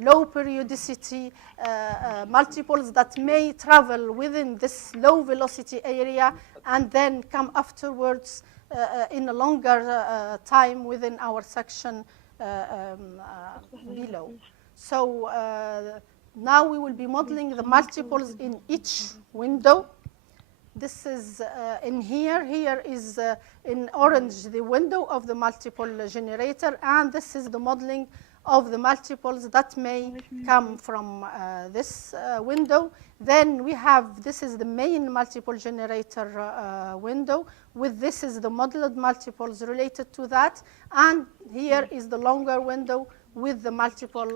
low periodicity multiples that may travel within this low velocity area and then come afterwards in a longer time within our section below. So now we will be modeling the multiples in each window. This is in here. Here is in orange the window of the multiple generator, and this is the modeling of the multiples that may come from this window. Then we have, this is the main multiple generator window. With this is the modeled multiples related to that. And here is the longer window with the multiple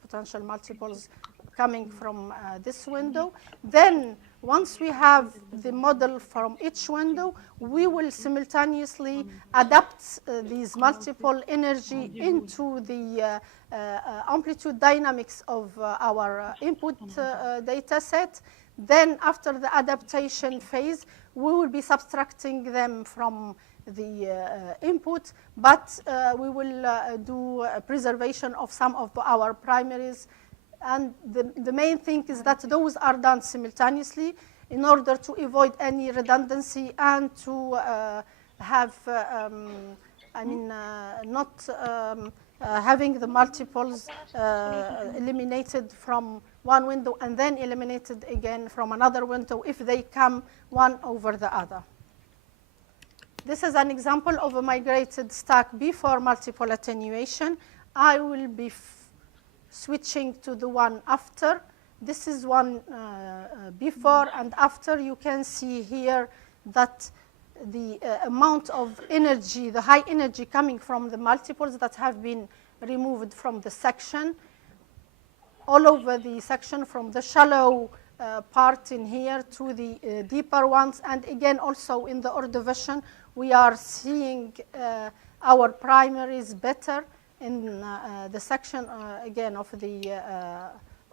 potential multiples coming from this window. Then once we have the model from each window, we will simultaneously adapt these multiple energy into the amplitude dynamics of our input data set. Then after the adaptation phase, we will be subtracting them from the input, but we will do preservation of some of our primaries. And the main thing is that those are done simultaneously in order to avoid any redundancy and to have, not having the multiples eliminated from one window and then eliminated again from another window if they come one over the other. This is an example of a migrated stack before multiple attenuation. I will be switching to the one after. This is one before and after. You can see here that the amount of energy, the high energy coming from the multiples that have been removed from the section, all over the section from the shallow part in here to the deeper ones. And again, also in the Ordovician, we are seeing our primaries better in the section, again, of the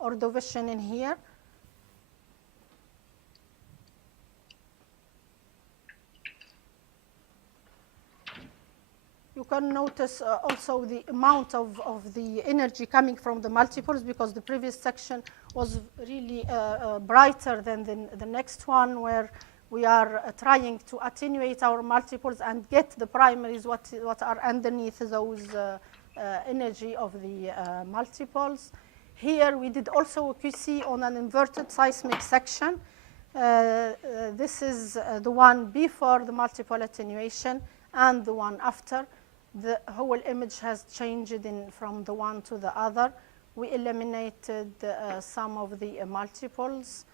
Ordovician in here. You can notice also the amount of the energy coming from the multiples, because the previous section was really brighter than the next one, where we are trying to attenuate our multiples and get the primaries what are underneath those energy of the multiples. Here we did also a QC on an inverted seismic section. This is the one before the multiple attenuation and the one after. The whole image has changed from the one to the other. We eliminated some of the multiples,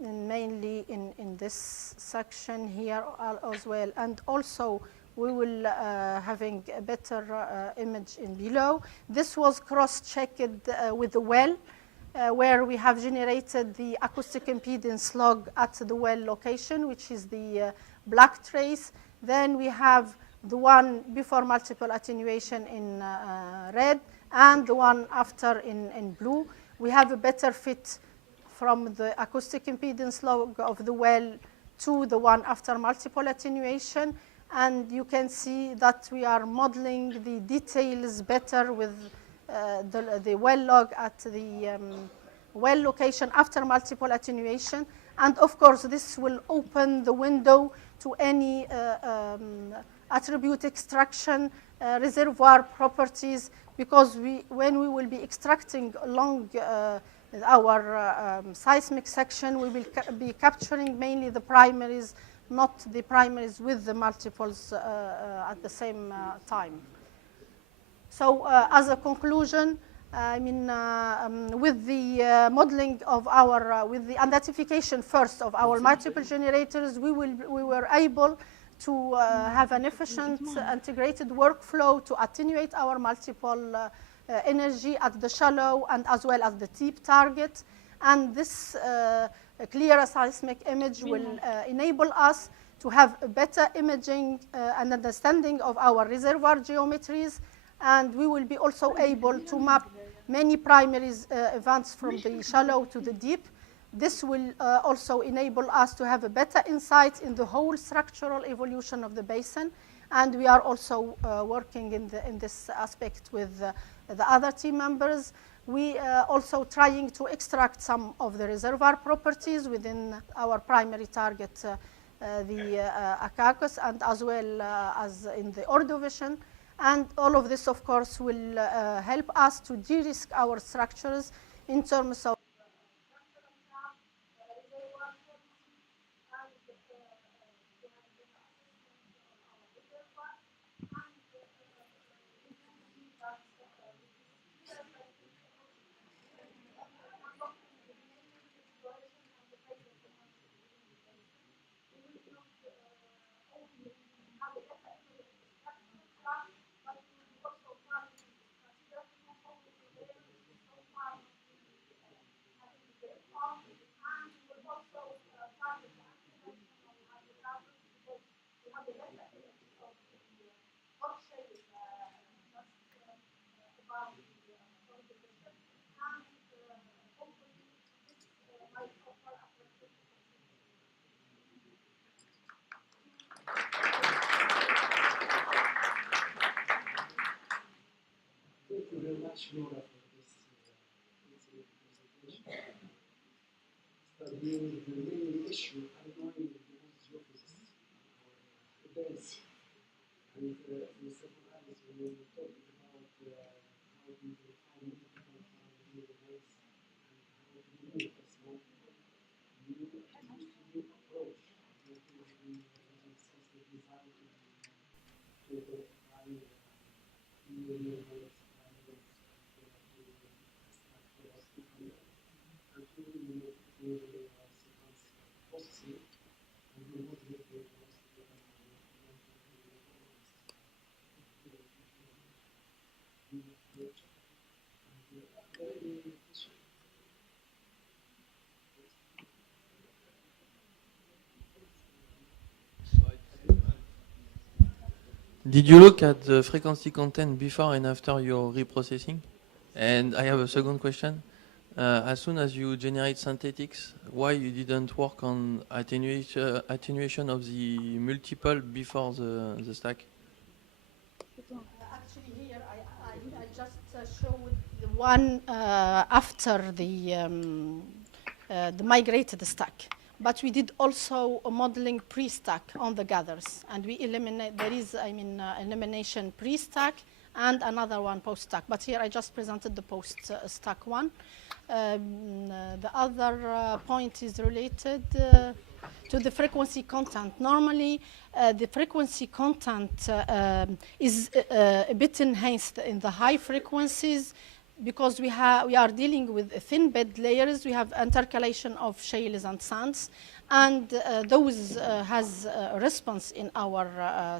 mainly in this section here as well. And also, we will having a better image in below. This was cross-checked with the well, where we have generated the acoustic impedance log at the well location, which is the black trace. Then we have the one before multiple attenuation in red and the one after in blue. We have a better fit from the acoustic impedance log of the well to the one after multiple attenuation. And you can see that we are modeling the details better with the well log at the well location after multiple attenuation. And of course, this will open the window to any attribute extraction, reservoir properties, because when we will be extracting along our seismic section, we will be capturing mainly the primaries, not the primaries with the multiples at the same time. So as a conclusion, with the modeling of our, with the identification first of our multiple generators, we were able to have an efficient integrated workflow to attenuate our multiple energy at the shallow and as well as the deep target. And this clearer seismic image will enable us to have a better imaging and understanding of our reservoir geometries. And we will be also able to map many primaries events from the shallow to the deep. This will also enable us to have a better insight in the whole structural evolution of the basin. And we are also working in this aspect with the other team members. We also trying to extract some of the reservoir properties within our primary target, the Akakos, and as well as in the Ordovician. And all of this, of course, will help us to de-risk our structures in terms of Thank you very much, Nora, for this presentation. Studying the main issue, unknowing the geophysics, events, and in second eyes, when we were talking about how we define different events and how to deal with small people, you introduced a new approach. I think we discussed the design to define Did you look at the frequency content before and after your reprocessing? And I have a second question. As soon as you generate synthetics, why you didn't work on attenuation of the multiple before the stack? Actually, here I just showed the one after the migrated stack. But we did also a modeling pre-stack on the gathers, and we eliminate. There is, elimination pre-stack and another one post-stack. But here I just presented the post-stack one. The other point is related to the frequency content. Normally, the frequency content is a bit enhanced in the high frequencies because we are dealing with thin bed layers. We have intercalation of shales and sands, and those has a response in our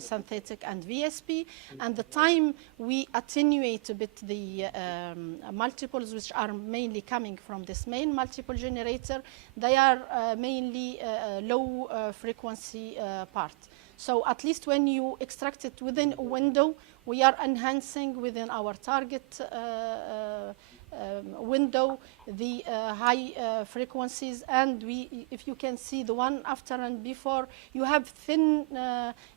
synthetic and VSP. And the time we attenuate a bit the multiples, which are mainly coming from this main multiple generator, they are mainly low frequency part. So at least when you extract it within a window, we are enhancing within our target window the high frequencies. And if you can see the one after and before, you have thin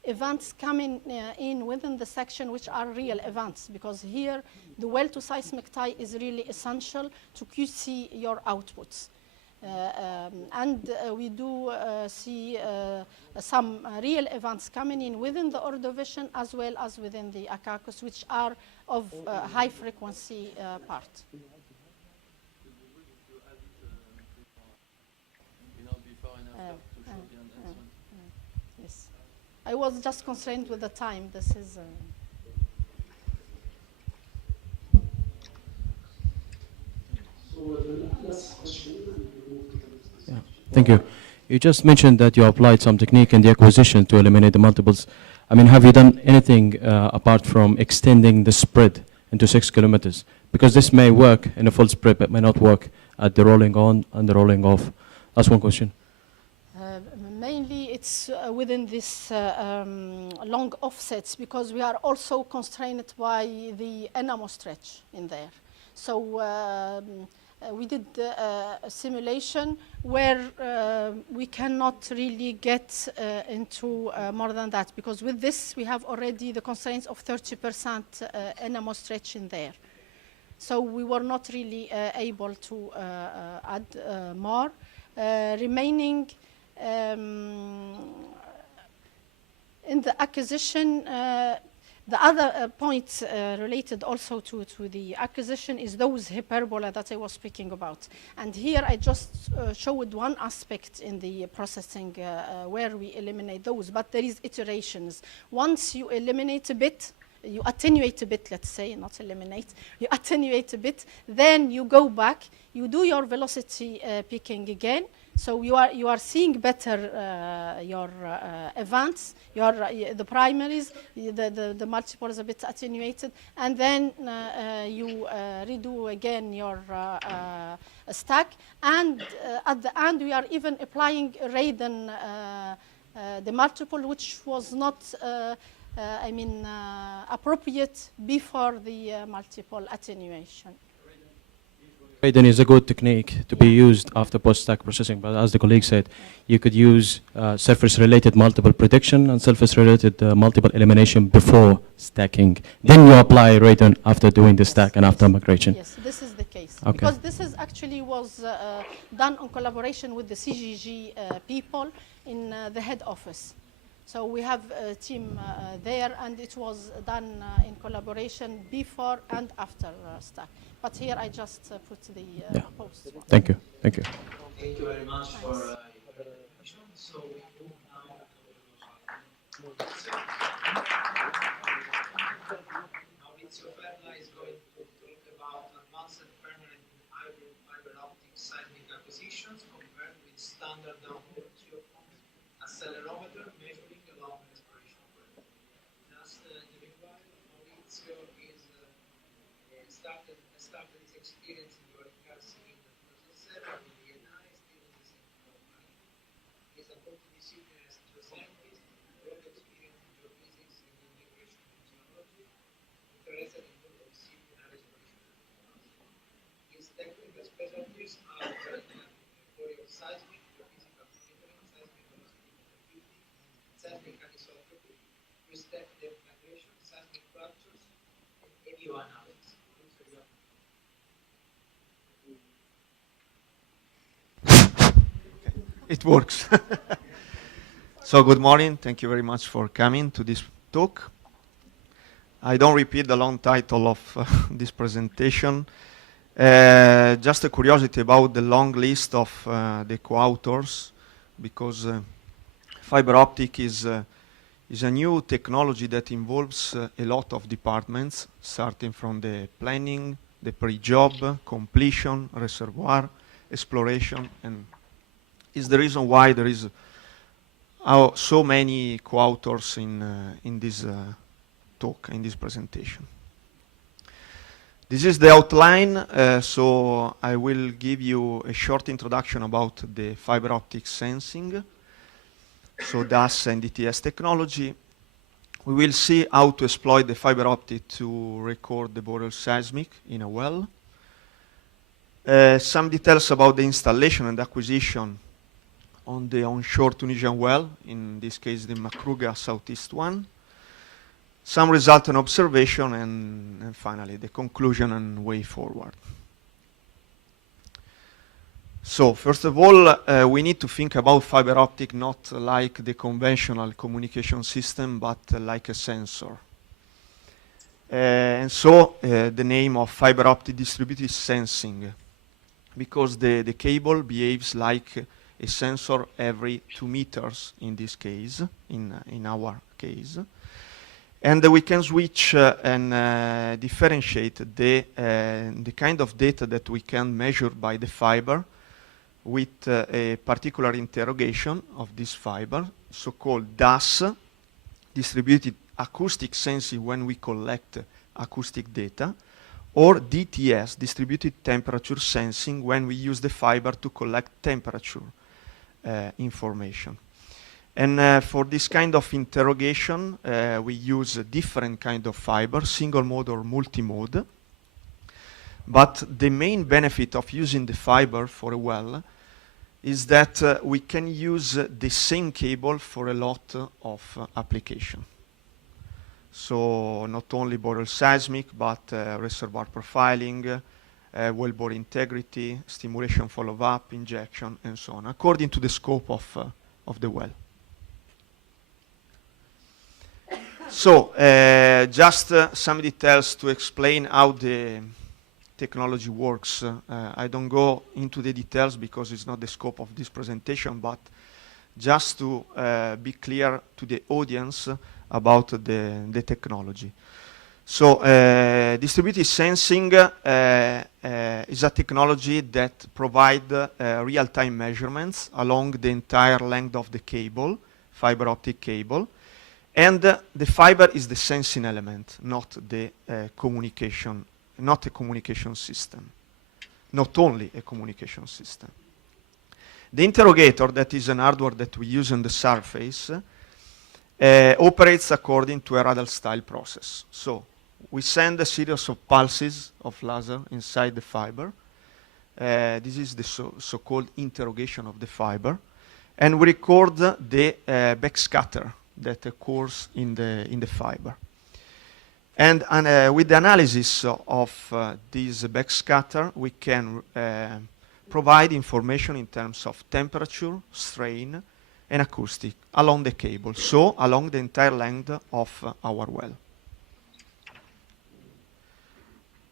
events coming in within the section, which are real events, because here the well to seismic tie is really essential to QC your outputs. And we do see some real events coming in within the Ordovician as well as within the Akakos, which are of high frequency part. Yes, I was just constrained with the time. This is. Yeah, thank you. You just mentioned that you applied some technique in the acquisition to eliminate the multiples. I mean, have you done anything apart from extending the spread into 6 kilometers? Because this may work in a full spread, but may not work at the rolling on and the rolling off. That's one question. Mainly it's within this long offsets, because we are also constrained by the enamo stretch in there. So we did a simulation where we cannot really get into more than that, because with this we have already the constraints of 30% NMO stretch in there. So we were not really able to add more. Remaining in the acquisition, the other point related also to the acquisition is those hyperbola that I was speaking about. And here I just showed one aspect in the processing where we eliminate those, but there is iterations. Once you eliminate a bit, you attenuate a bit, let's say, not eliminate, you attenuate a bit, then you go back, you do your velocity picking again, so you are seeing better your events, the primaries, the multiple is a bit attenuated, and then you redo again your stack, and at the end we are even applying Raiden the multiple, which was not appropriate before the multiple attenuation. Raiden is a good technique to be used after post-stack processing, but as the colleague said, you could use surface-related multiple prediction and surface-related multiple elimination before stacking. Then you apply Raiden after doing the stack and after migration. Yes, this is the case. Okay. Because this is actually was done in collaboration with the CGG people in the head office. So we have a team there, and it was done in collaboration before and after stack. But here I just put the post. Thank you. Thank you. Thank you very much for your presentation. So we move now to Maurizio Ferla is going to talk about advanced permanent hybrid fiber optic seismic acquisitions compared with standard downward geophones, accelerometer measuring along exploration work. Just in the meanwhile, Maurizio is started his experience in oil and gas in 2007 with the ENI, still in the same company. He is a multidisciplinary geoscientist, broad experience in geophysics and integration in geology, interested in multidisciplinary exploration technology. His technical specialties are theory of seismic, geophysical monitoring, seismic velocity conductivity, seismic anisotropy, two-step depth migration, seismic fractures, and ADO analysis. It works. So good morning. Thank you very much for coming to this talk. I don't repeat the long title of this presentation. Just a curiosity about the long list of the co-authors, because fiber optic is a new technology that involves a lot of departments, starting from the planning, the pre-job, completion, reservoir, exploration, and is the reason why there is so many co-authors in this talk, in this presentation. This is the outline, so I will give you a short introduction about the fiber optic sensing, so DAS and DTS technology. We will see how to exploit the fiber optic to record the boreal seismic in a well. Some details about the installation and acquisition on the onshore Tunisian well, in this case the Makruga Southeast one. Some result and observation, and finally the conclusion and way forward. So first of all, we need to think about fiber optic not like the conventional communication system, but like a sensor. And so the name of fiber optic distributed sensing, because the cable behaves like a sensor every 2 meters in this case, in our case. And we can switch and differentiate the kind of data that we can measure by the fiber with a particular interrogation of this fiber, so-called DAS, distributed acoustic sensing when we collect acoustic data, or DTS, distributed temperature sensing, when we use the fiber to collect temperature information. And for this kind of interrogation, we use a different kind of fiber, single mode or multi-mode. But the main benefit of using the fiber for a well is that we can use the same cable for a lot of application. So not only borehole seismic, but reservoir profiling, wellbore integrity, stimulation follow-up, injection, and so on, according to the scope of the well. So just some details to explain how the technology works. I don't go into the details because it's not the scope of this presentation, but just to be clear to the audience about the technology. So distributed sensing is a technology that provides real-time measurements along the entire length of the cable, fiber optic cable, and the fiber is the sensing element, not the communication, not a communication system, not only a communication system. The interrogator, that is an hardware that we use on the surface, operates according to a radar-style process. So we send a series of pulses of laser inside the fiber. This is the so-called interrogation of the fiber. And we record the backscatter that occurs in the fiber. And with the analysis of this backscatter, we can provide information in terms of temperature, strain, and acoustic along the cable, so along the entire length of our well.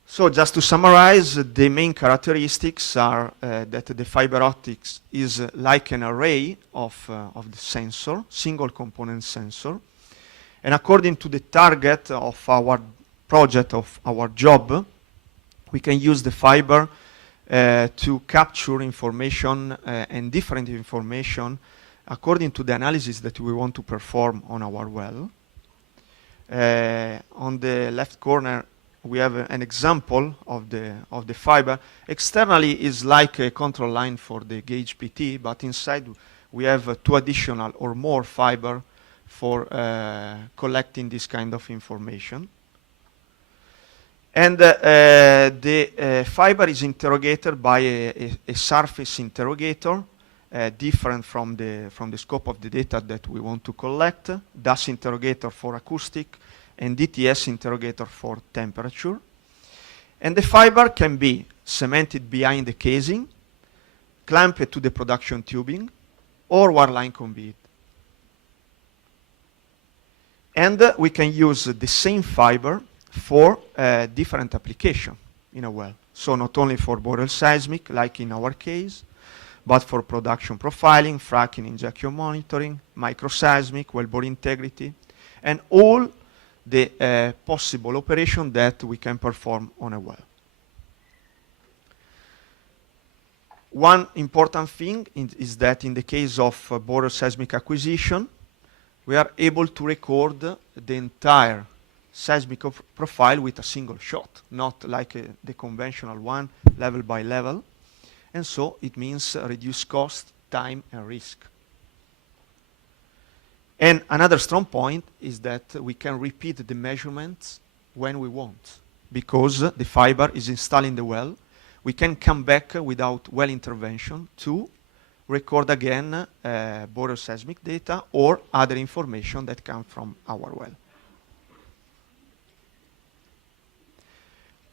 So just to summarize, the main characteristics are that the fiber optics is like an array of the sensor, single component sensor. And according to the target of our project, of our job, we can use the fiber to capture information and different information according to the analysis that we want to perform on our well. On the left corner, we have an example of the fiber. Externally is like a control line for the gauge PT, but inside we have 2 additional or more fiber for collecting this kind of information. And the fiber is interrogated by a surface interrogator, different from the scope of the data that we want to collect, DAS interrogator for acoustic, and DTS interrogator for temperature. And the fiber can be cemented behind the casing, clamped to the production tubing, or wireline conveyed. And we can use the same fiber for different application in a well. So not only for borehole seismic, like in our case, but for production profiling, fracking, injection monitoring, microseismic, wellbore integrity, and all the possible operation that we can perform on a well. One important thing is that in the case of borehole seismic acquisition, we are able to record the entire seismic profile with a single shot, not like the conventional one, level by level. And so it means reduced cost, time, and risk. And another strong point is that we can repeat the measurements when we want, because the fiber is installed in the well. We can come back without well intervention to record again borehole seismic data or other information that come from our well.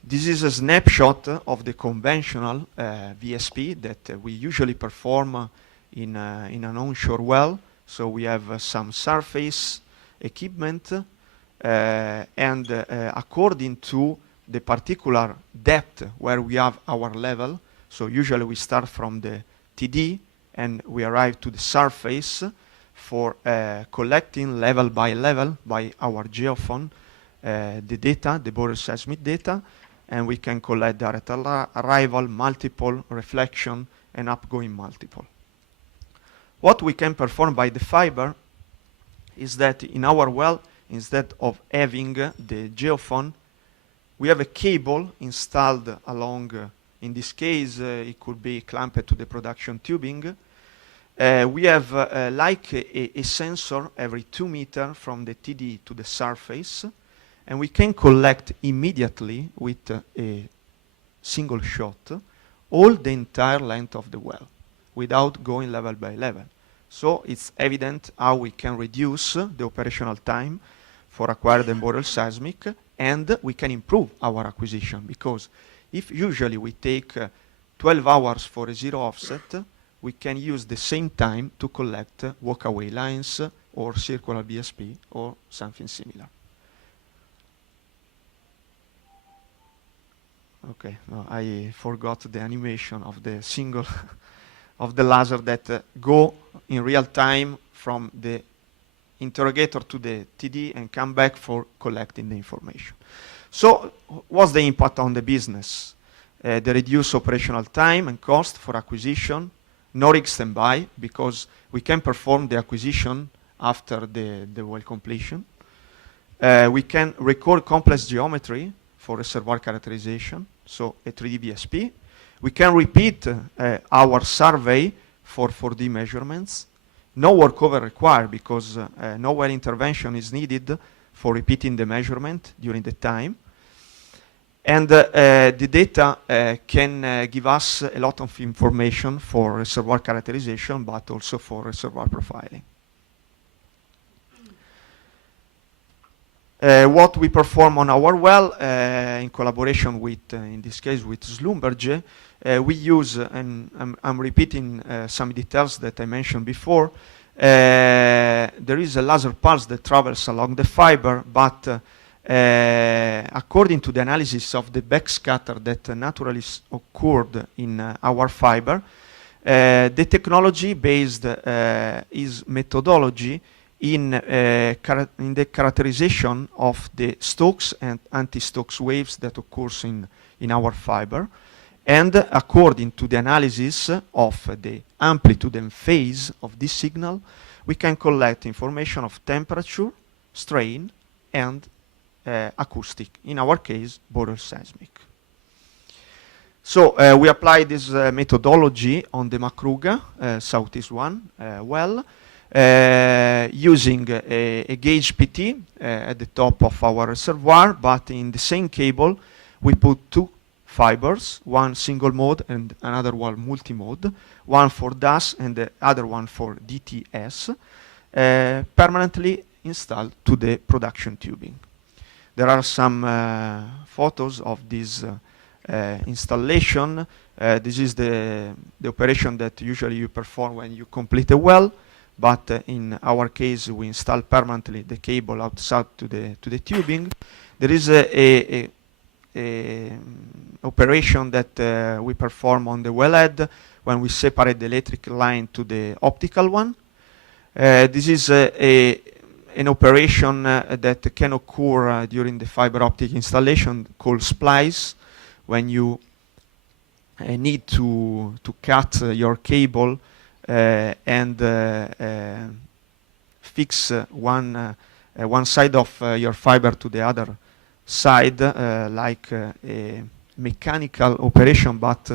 This is a snapshot of the conventional VSP that we usually perform in an onshore well. So we have some surface equipment, and according to the particular depth where we have our level, so usually we start from the TD and we arrive to the surface for collecting level by our geophone the data, the borehole seismic data, and we can collect direct arrival, multiple, reflection, and upgoing multiple. What we can perform by the fiber is that in our well, instead of having the geophone, we have a cable installed along, in this case, it could be clamped to the production tubing. We have like a sensor every 2 meters from the TD to the surface, and we can collect immediately with a single shot all the entire length of the well without going level by level. So it's evident how we can reduce the operational time for acquired and borel seismic, and we can improve our acquisition, because if usually we take 12 hours for a zero offset, we can use the same time to collect walkaway lines or circular BSP or something similar. Okay, no, I forgot the animation of the single of the laser that go in real time from the interrogator to the TD and come back for collecting the information. So what's the impact on the business? The reduced operational time and cost for acquisition, no rig standby, because we can perform the acquisition after the well completion. We can record complex geometry for reservoir characterization, so a 3D BSP. We can repeat our survey for 4D measurements. No workover required, because no well intervention is needed for repeating the measurement during the time. And the data can give us a lot of information for reservoir characterization, but also for reservoir profiling. What we perform on our well, in collaboration with, in this case, with Schlumberger, we use, and I'm repeating some details that I mentioned before, there is a laser pulse that travels along the fiber, but according to the analysis of the backscatter that naturally occurred in our fiber, the technology based is methodology in the characterization of the Stokes and anti-Stokes waves that occurs in our fiber, and according to the analysis of the amplitude and phase of this signal, we can collect information of temperature, strain, and acoustic, in our case, boreal seismic. So we apply this methodology on the Makruga Southeast 1 well, using a gauge PT at the top of our reservoir, but in the same cable we put two fibers, one single mode and another one multi-mode, one for DAS and the other one for DTS, permanently installed to the production tubing. There are some photos of this installation. This is the operation that usually you perform when you complete a well, but in our case we install permanently the cable outside to the tubing. There is a operation that we perform on the wellhead when we separate the electric line to the optical one. This is an operation that can occur during the fiber optic installation called splice, when you need to cut your cable and fix one side of your fiber to the other side, like a mechanical operation, but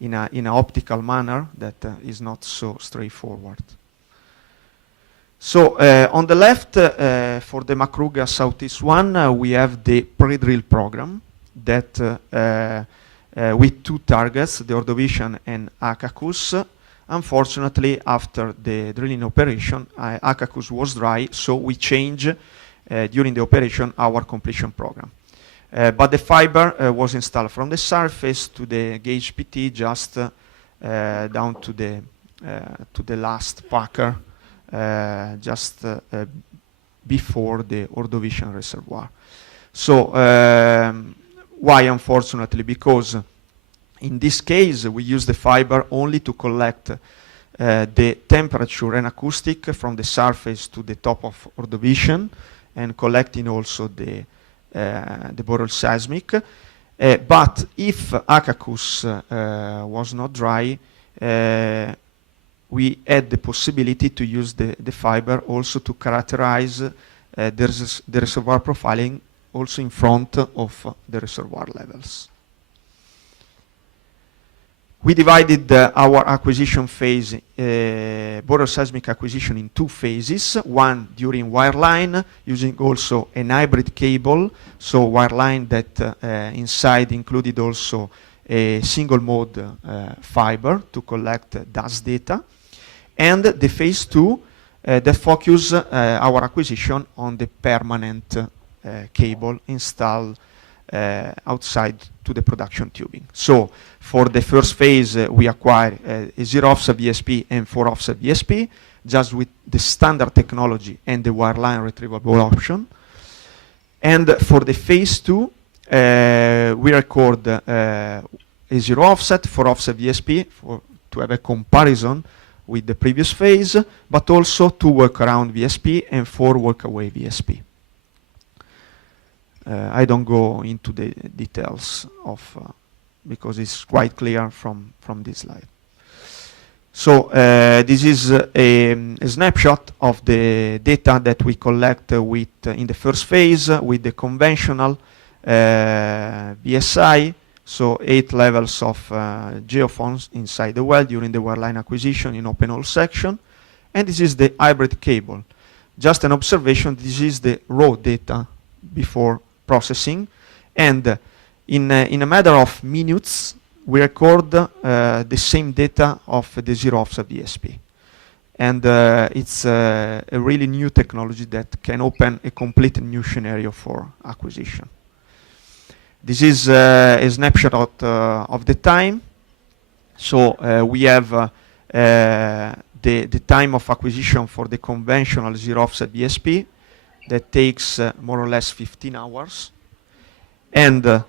in an optical manner that is not so straightforward. So on the left, for the Makruga Southeast 1, we have the pre-drill program that with two targets, the Ordovician and Akakous. Unfortunately, after the drilling operation, Akakous was dry, so we changed during the operation our completion program. But the fiber was installed from the surface to the gauge PT, just down to the last packer, just before the Ordovician reservoir. So why unfortunately? Because in this case we use the fiber only to collect the temperature and acoustic from the surface to the top of Ordovician, and collecting also the boreal seismic. But if Akakous was not dry, we had the possibility to use the fiber also to characterize the reservoir profiling also in front of the reservoir levels. We divided our acquisition phase, boreal seismic acquisition, in two phases. One during wireline, using also an hybrid cable, so wireline that inside included also a single mode fiber to collect DAS data, and the phase 2 that focus our acquisition on the permanent cable installed outside to the production tubing. So for the first phase, we acquire a 0 offset VSP and 4 offset VSP, just with the standard technology and the wireline retrievable option. And for the phase 2, we record a 0 offset, 4 offset VSP to have a comparison with the previous phase, but also 2 workaround VSP and 4 workaway VSP. I don't go into the details of, because it's quite clear from this slide. So this is a snapshot of the data that we collect with in the first phase with the conventional VSI, so 8 levels of geophones inside the well during the wireline acquisition in open hole section. And this is the hybrid cable. Just an observation, this is the raw data before processing. And in a matter of minutes, we record the same data of the 0 offset VSP. And it's a really new technology that can open a complete new scenario for acquisition. This is a snapshot of the time. So we have the time of acquisition for the conventional 0 offset VSP that takes more or less 15 hours. And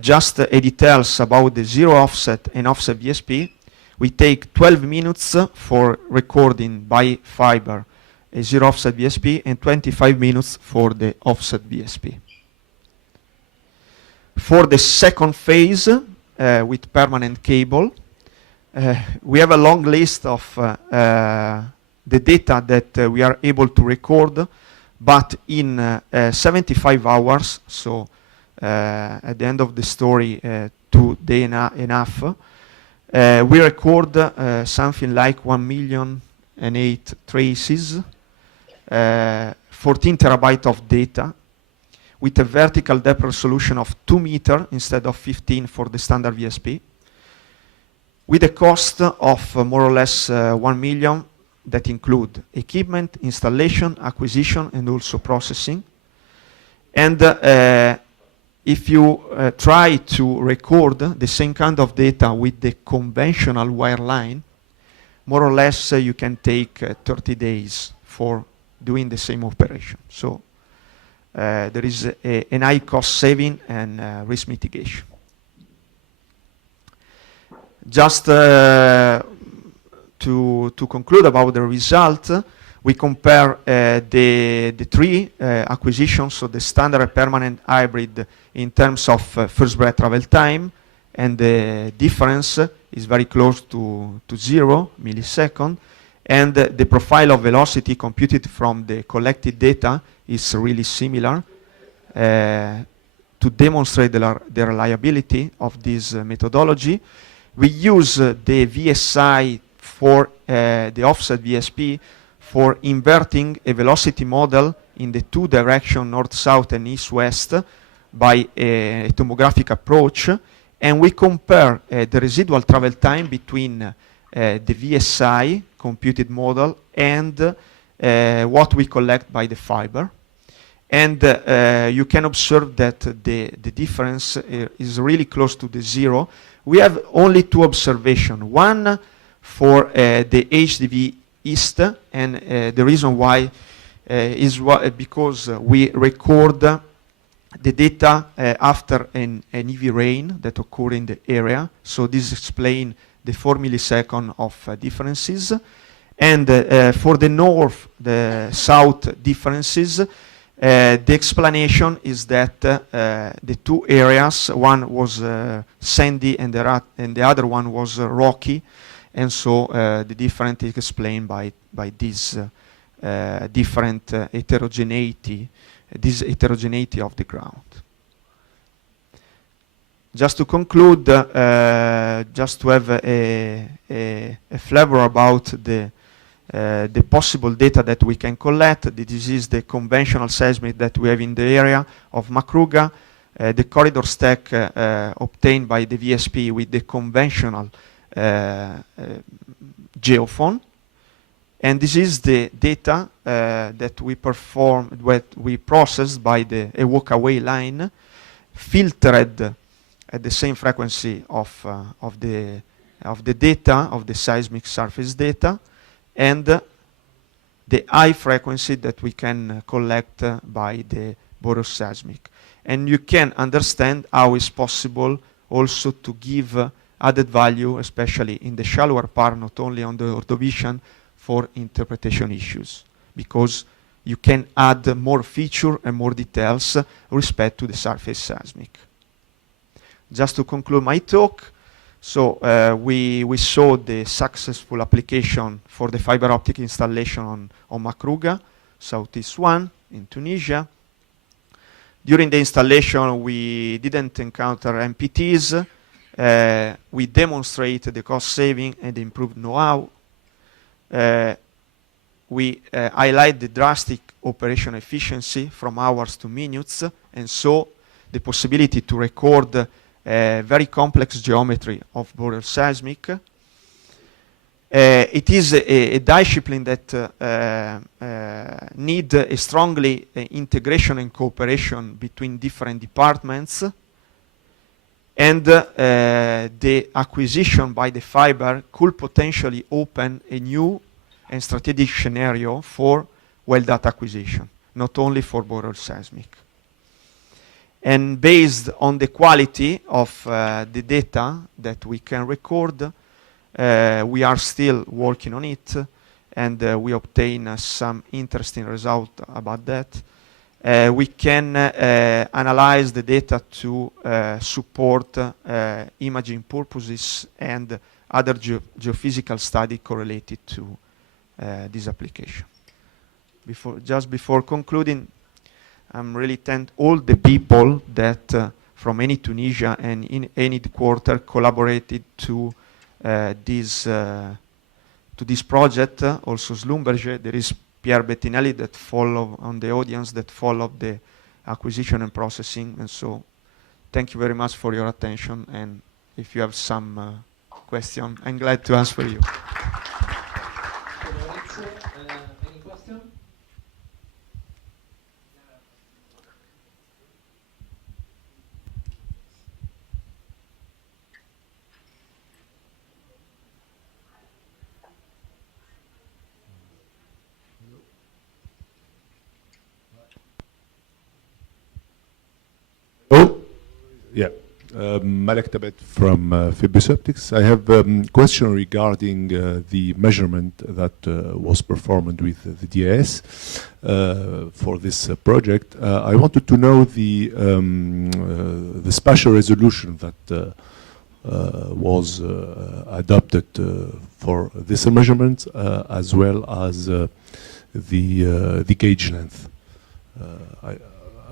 just a details about the 0 offset and offset VSP, we take 12 minutes for recording by fiber a 0 offset VSP and 25 minutes for the offset VSP. For the second phase, with permanent cable, we have a long list of the data that we are able to record, but in 75 hours, so at the end of the story, 2 days and a half, we record something like 1,000,008 traces, 14 terabytes of data, with a vertical depth resolution of 2 meters instead of 15 for the standard VSP, with a cost of more or less 1 million that include equipment, installation, acquisition, and also processing. And if you try to record the same kind of data with the conventional wireline, more or less you can take 30 days for doing the same operation. So there is an high cost saving and risk mitigation. Just to conclude about the result, we compare the 3 acquisitions, so the standard and permanent hybrid in terms of first breath travel time, and the difference is very close to 0 millisecond, and the profile of velocity computed from the collected data is really similar. To demonstrate the reliability of this methodology, we use the VSI for the offset VSP for inverting a velocity model in the 2 direction, north-south and east-west, by a tomographic approach, and we compare the residual travel time between the VSI computed model and what we collect by the fiber. And you can observe that the difference is really close to the 0. We have only 2 observations. One for the HDV East, and the reason why is because we record the data after an EV rain that occurred in the area. So this explains the 4 milliseconds of differences. And for the north, the south differences, the explanation is that the 2 areas, one was sandy and the other one was rocky, and so the difference is explained by this different heterogeneity, this heterogeneity of the ground. Just to conclude, just to have a flavor about the possible data that we can collect. This is the conventional seismic that we have in the area of Makruga. the corridor stack obtained by the VSP with the conventional geophone. And this is the data that we performed, what we processed by a walk-away line, filtered at the same frequency of the data, of the seismic surface data, and the high frequency that we can collect by the boroseismic. And you can understand how it's possible also to give added value, especially in the shallower part, not only on the Ordovician, for interpretation issues, because you can add more feature and more details respect to the surface seismic. Just to conclude my talk, so we saw the successful application for the fiber optic installation on Makruga, Southeast 1 in Tunisia. During the installation, we didn't encounter MPTs. We demonstrated the cost saving and improved know-how. We highlight the drastic operation efficiency from hours to minutes, and so the possibility to record very complex geometry of boreal seismic. It is a discipline that need a strongly integration and cooperation between different departments, and the acquisition by the fiber could potentially open a new and strategic scenario for well data acquisition, not only for boreal seismic. And based on the quality of the data that we can record, we are still working on it, and we obtain some interesting result about that. We can analyze the data to support imaging purposes and other geophysical study correlated to this application. Just before concluding, I'm really thank all the people that from any Tunisia and in any quarter collaborated to this project. Also Schlumberger, there is Pierre Bettinelli that follow on the audience that followed the acquisition and processing. And so thank you very much for your attention. And if you have some question, I'm glad to answer you. Any question? Oh, yeah. Malek Tabet from Phibus Optics. I have a question regarding the measurement that was performed with the DAS for this project. I wanted to know the spatial resolution that was adopted for this measurement, as well as the gauge length.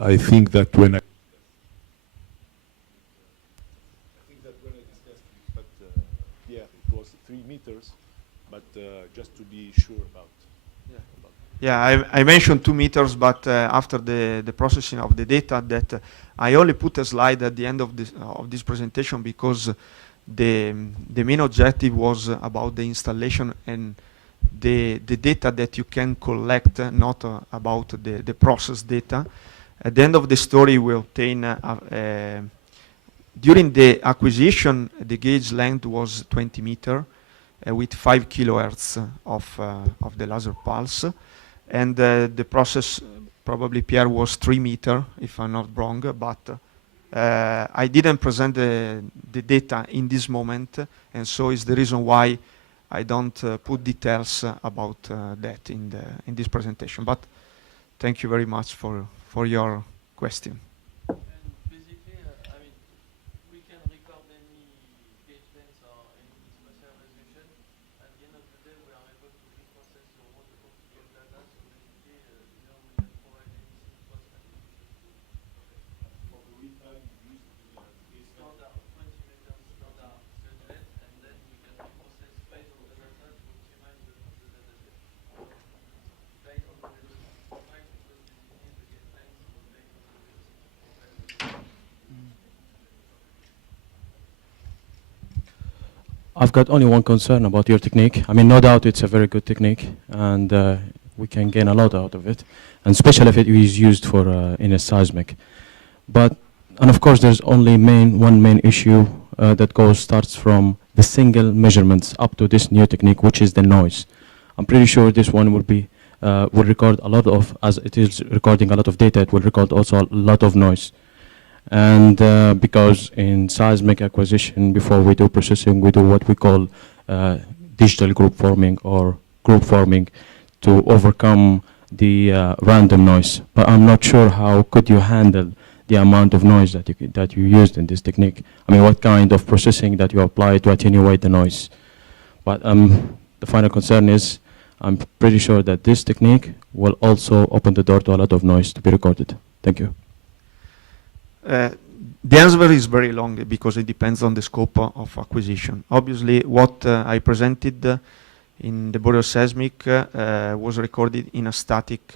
I think that when I meters, but just to be sure about. Yeah, I mentioned 2 meters, but after the processing of the data, that I only put a slide at the end of this presentation because the main objective was about the installation and the data that you can collect, not about the process data. At the end of the story, we obtain during the acquisition, the gauge length was 20 meters. With 5 kilohertz of the laser pulse, and the process probably Pierre was 3 meters, if I'm not wrong. But I didn't present the data in this moment, and so is the reason why I don't put details about that in this presentation. But thank you very much for your question. I've got only one concern about your technique. I mean, no doubt it's a very good technique, and we can gain a lot out of it, and especially if it is used for in a seismic. But, and of course, there's only one main issue that starts from the single measurements up to this new technique, which is the noise. I'm pretty sure this one will record a lot of, as it is recording a lot of data, it will record also a lot of noise. And because in seismic acquisition, before we do processing, we do what we call digital group forming or group forming to overcome the random noise. But I'm not sure how could you handle the amount of noise that you used in this technique. I mean, what kind of processing that you apply to attenuate the noise. But the final concern is, I'm pretty sure that this technique will also open the door to a lot of noise to be recorded. Thank you. The answer is very long because it depends on the scope of acquisition. Obviously, what I presented in the boreoseismic was recorded in a static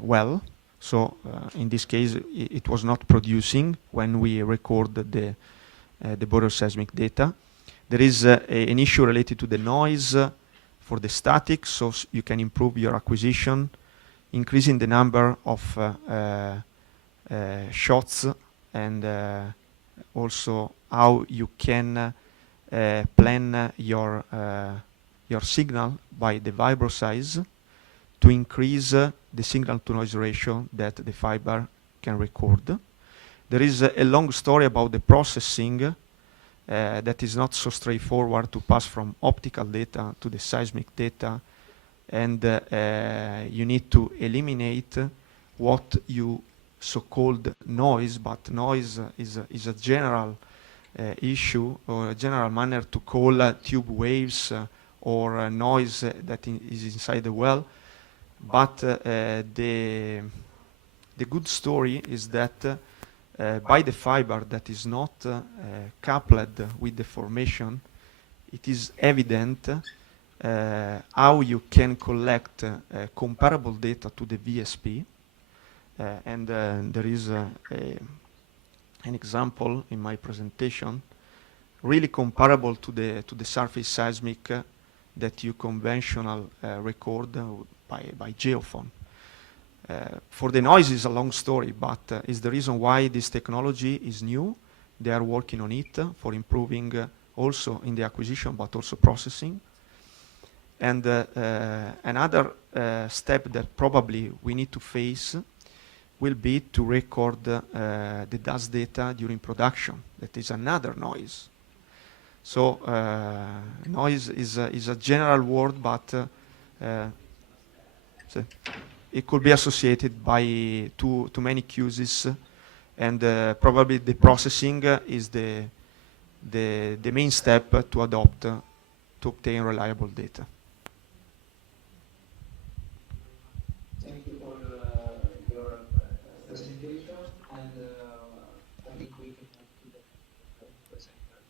well. So in this case, it was not producing when we record the boreoseismic data. There is an issue related to the noise for the static, so you can improve your acquisition, increasing the number of shots, and also how you can plan your signal by the vibro size to increase the signal to noise ratio that the fiber can record. There is a long story about the processing that is not so straightforward to pass from optical data to the seismic data, and you need to eliminate what you so-called noise, but noise is a general issue or a general manner to call tube waves or noise that is inside the well. But the good story is that by the fiber that is not coupled with the formation, it is evident how you can collect comparable data to the VSP. And there is an example in my presentation really comparable to the surface seismic that you conventional record by geophone. For the noise is a long story, but is the reason why this technology is new. They are working on it for improving also in the acquisition, but also processing. And another step that probably we need to face will be to record the dust data during production. That is another noise. So noise is a general word, but so it could be associated by too many uses, and probably the processing is the main step to adopt to obtain reliable data. Thank you for your presentation, and I think we can move to the presenter.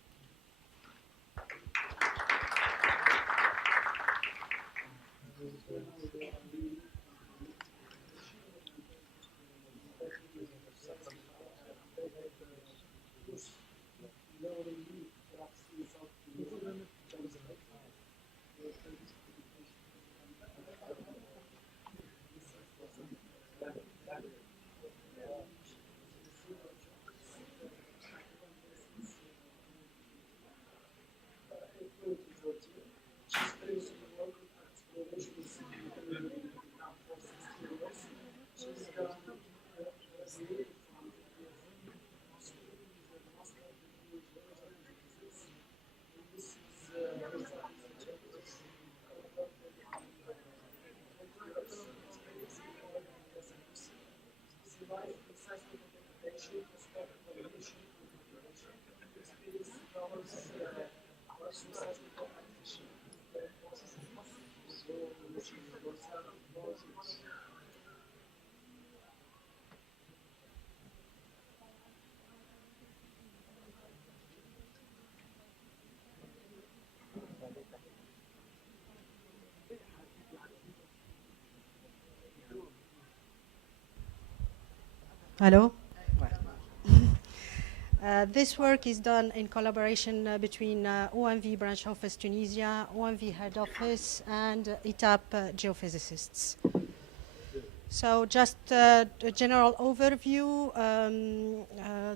Allô? This work is done in collaboration between OMV Branch Office Tunisia, OMV Head Office, and ETAP geophysicists. So just a general overview.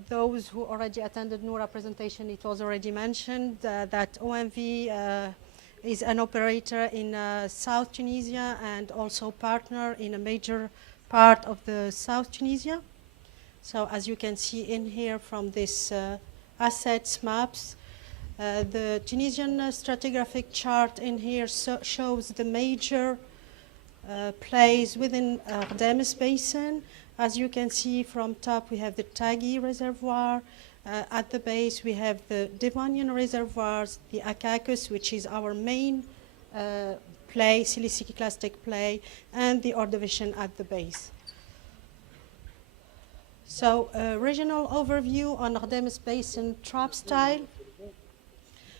Those who already attended Noura presentation, it was already mentioned that OMV is an operator in South Tunisia and also partner in a major part of the South Tunisia. So as you can see in here from this assets maps, the Tunisian stratigraphic chart in here shows the major plays within Gdames Basin. As you can see from top, we have the Taghi Reservoir. At the base, we have the Devonian reservoirs, the Akakos, which is our main play, siliciclastic play, and the Ordovician at the base. So, regional overview on Gdames Basin trap style.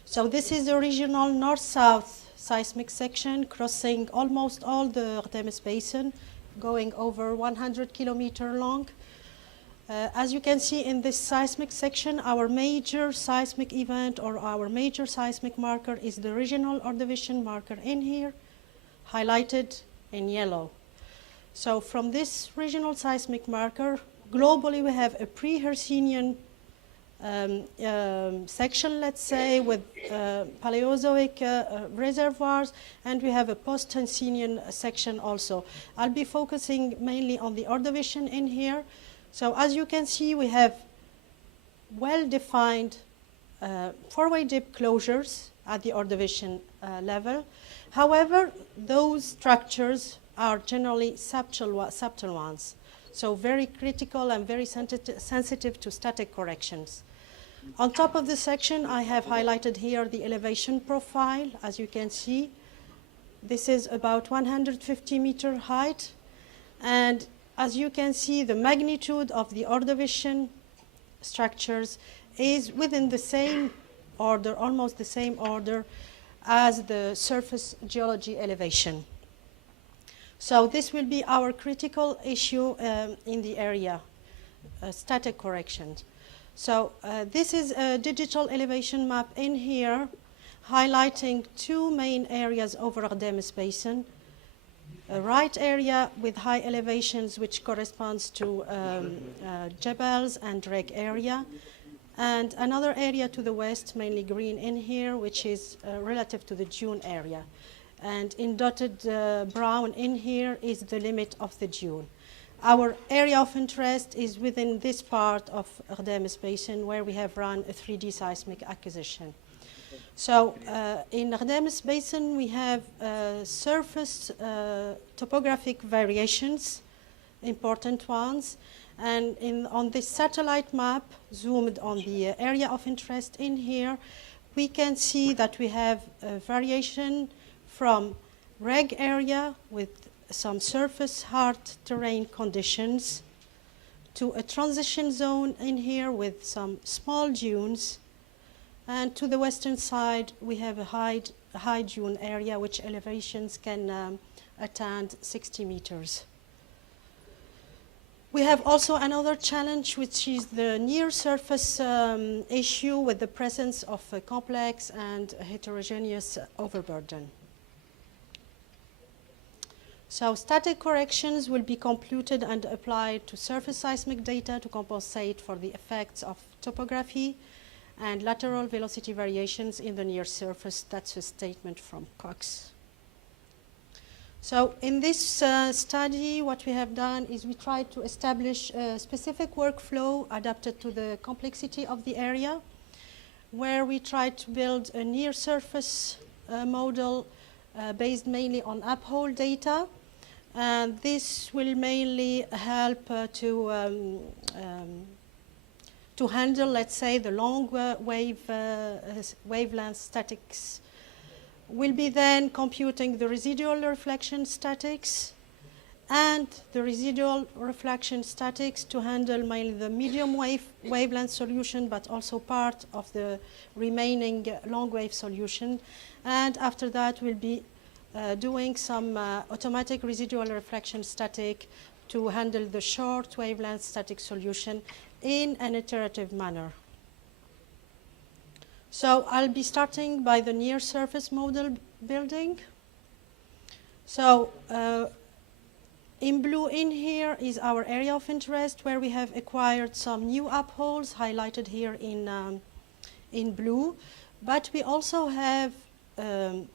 So this is the regional north-south seismic section crossing almost all the Gdames Basin, going over 100 kilometers long. As you can see in this seismic section, our major seismic event or our major seismic marker is the regional Ordovician marker in here, highlighted in yellow. So from this regional seismic marker, globally we have a pre-Hercynian section, let's say, with Paleozoic reservoirs, and we have a post-Hercynian section also. I'll be focusing mainly on the Ordovician in here. So as you can see, we have well-defined four-way dip closures at the Ordovician level. However, those structures are generally subtle ones, so very critical and very sensitive to static corrections. On top of the section, I have highlighted here the elevation profile. As you can see, this is about 150-meter height, and as you can see, the magnitude of the Ordovician structures is within the same order, almost the same order as the surface geology elevation. So this will be our critical issue in the area, static corrections. So this is a digital elevation map in here, highlighting two main areas over Gdames Basin. A right area with high elevations, which corresponds to Jebels and Reg area, and another area to the west, mainly green in here, which is relative to the dune area. And in dotted brown in here is the limit of the dune. Our area of interest is within this part of Gdames Basin, where we have run a 3D seismic acquisition. So in Gdames Basin, we have surface topographic variations, important ones. And on this satellite map, zoomed on the area of interest in here, we can see that we have a variation from reg area with some surface hard terrain conditions to a transition zone in here with some small dunes. And to the western side, we have a high dune area, which elevations can attain 60 meters. We have also another challenge, which is the near surface issue with the presence of a complex and heterogeneous overburden. So static corrections will be computed and applied to surface seismic data to compensate for the effects of topography and lateral velocity variations in the near surface. That's a statement from Cox. So in this study, what we have done is we tried to establish a specific workflow adapted to the complexity of the area, where we tried to build a near surface model based mainly on uphole data. And this will mainly help to handle, let's say, the long wavelength statics. We'll be then computing the residual reflection statics and the residual reflection statics to handle mainly the medium wavelength solution, but also part of the remaining long wave solution. And after that, we'll be doing some automatic residual reflection static to handle the short wavelength static solution in an iterative manner. So I'll be starting by the near surface model building. So in blue in here is our area of interest, where we have acquired some new upholes highlighted here in blue. But we also have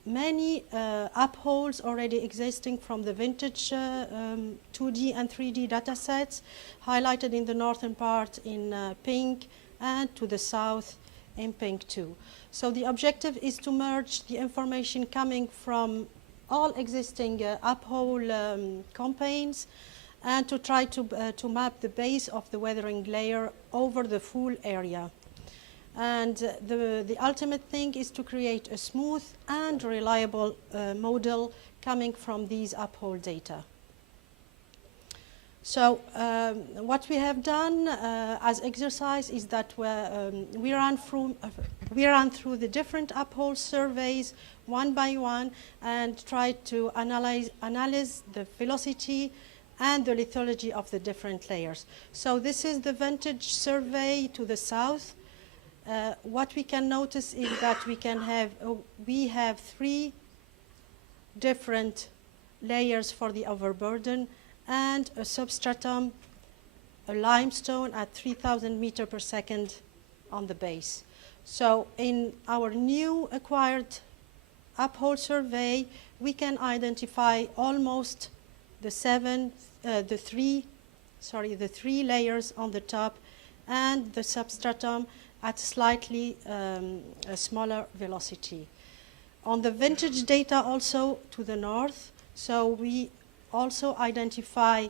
many upholes already existing from the vintage 2D and 3D data sets, highlighted in the northern part in pink, and to the south in pink too. So the objective is to merge the information coming from all existing uphole campaigns, and to try to map the base of the weathering layer over the full area. And the ultimate thing is to create a smooth and reliable model coming from these uphole data. So what we have done as exercise is that we ran through the different uphole surveys one by one, and tried to analyze the velocity and the lithology of the different layers. So this is the vintage survey to the south. What we can notice is that we have 3 different layers for the overburden, and a substratum, a limestone at 3,000 meters per second on the base. So in our new acquired uphole survey, we can identify almost the 3 layers on the top, and the substratum at slightly a smaller velocity. On the vintage data also to the north, so we also identify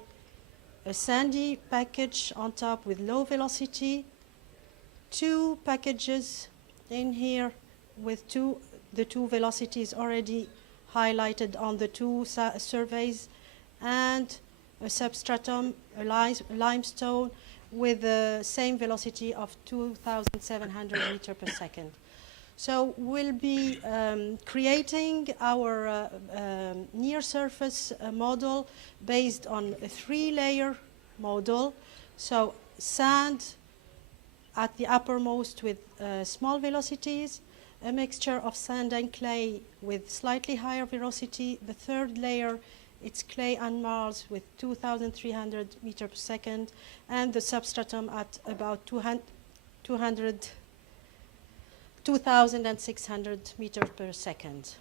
a sandy package on top with low velocity, 2 packages in here with the 2 velocities already highlighted on the 2 surveys, and a substratum, a limestone with the same velocity of 2,700 meters per second. So we'll be creating our near surface model based on a 3-layer model. So sand at the uppermost with small velocities, a mixture of sand and clay with slightly higher velocity. The 3rd layer, it's clay and marls with 2,300 meters per second, and the substratum at about 2,600 meters per second.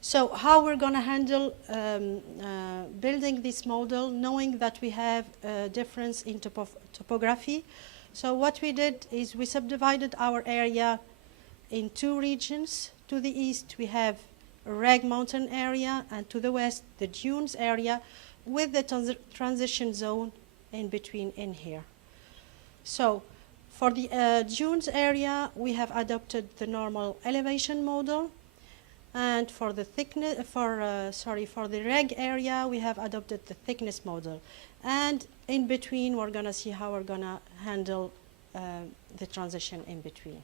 So how we're going to handle building this model, knowing that we have a difference in topography. So what we did is we subdivided our area in 2 regions. To the east, we have a Rag Mountain area, and to the west, the dunes area, with the transition zone in between in here. So for the dunes area, we have adopted the normal elevation model, and for the for the Rag area, we have adopted the thickness model. And in between, we're going to see how we're going to handle the transition in between.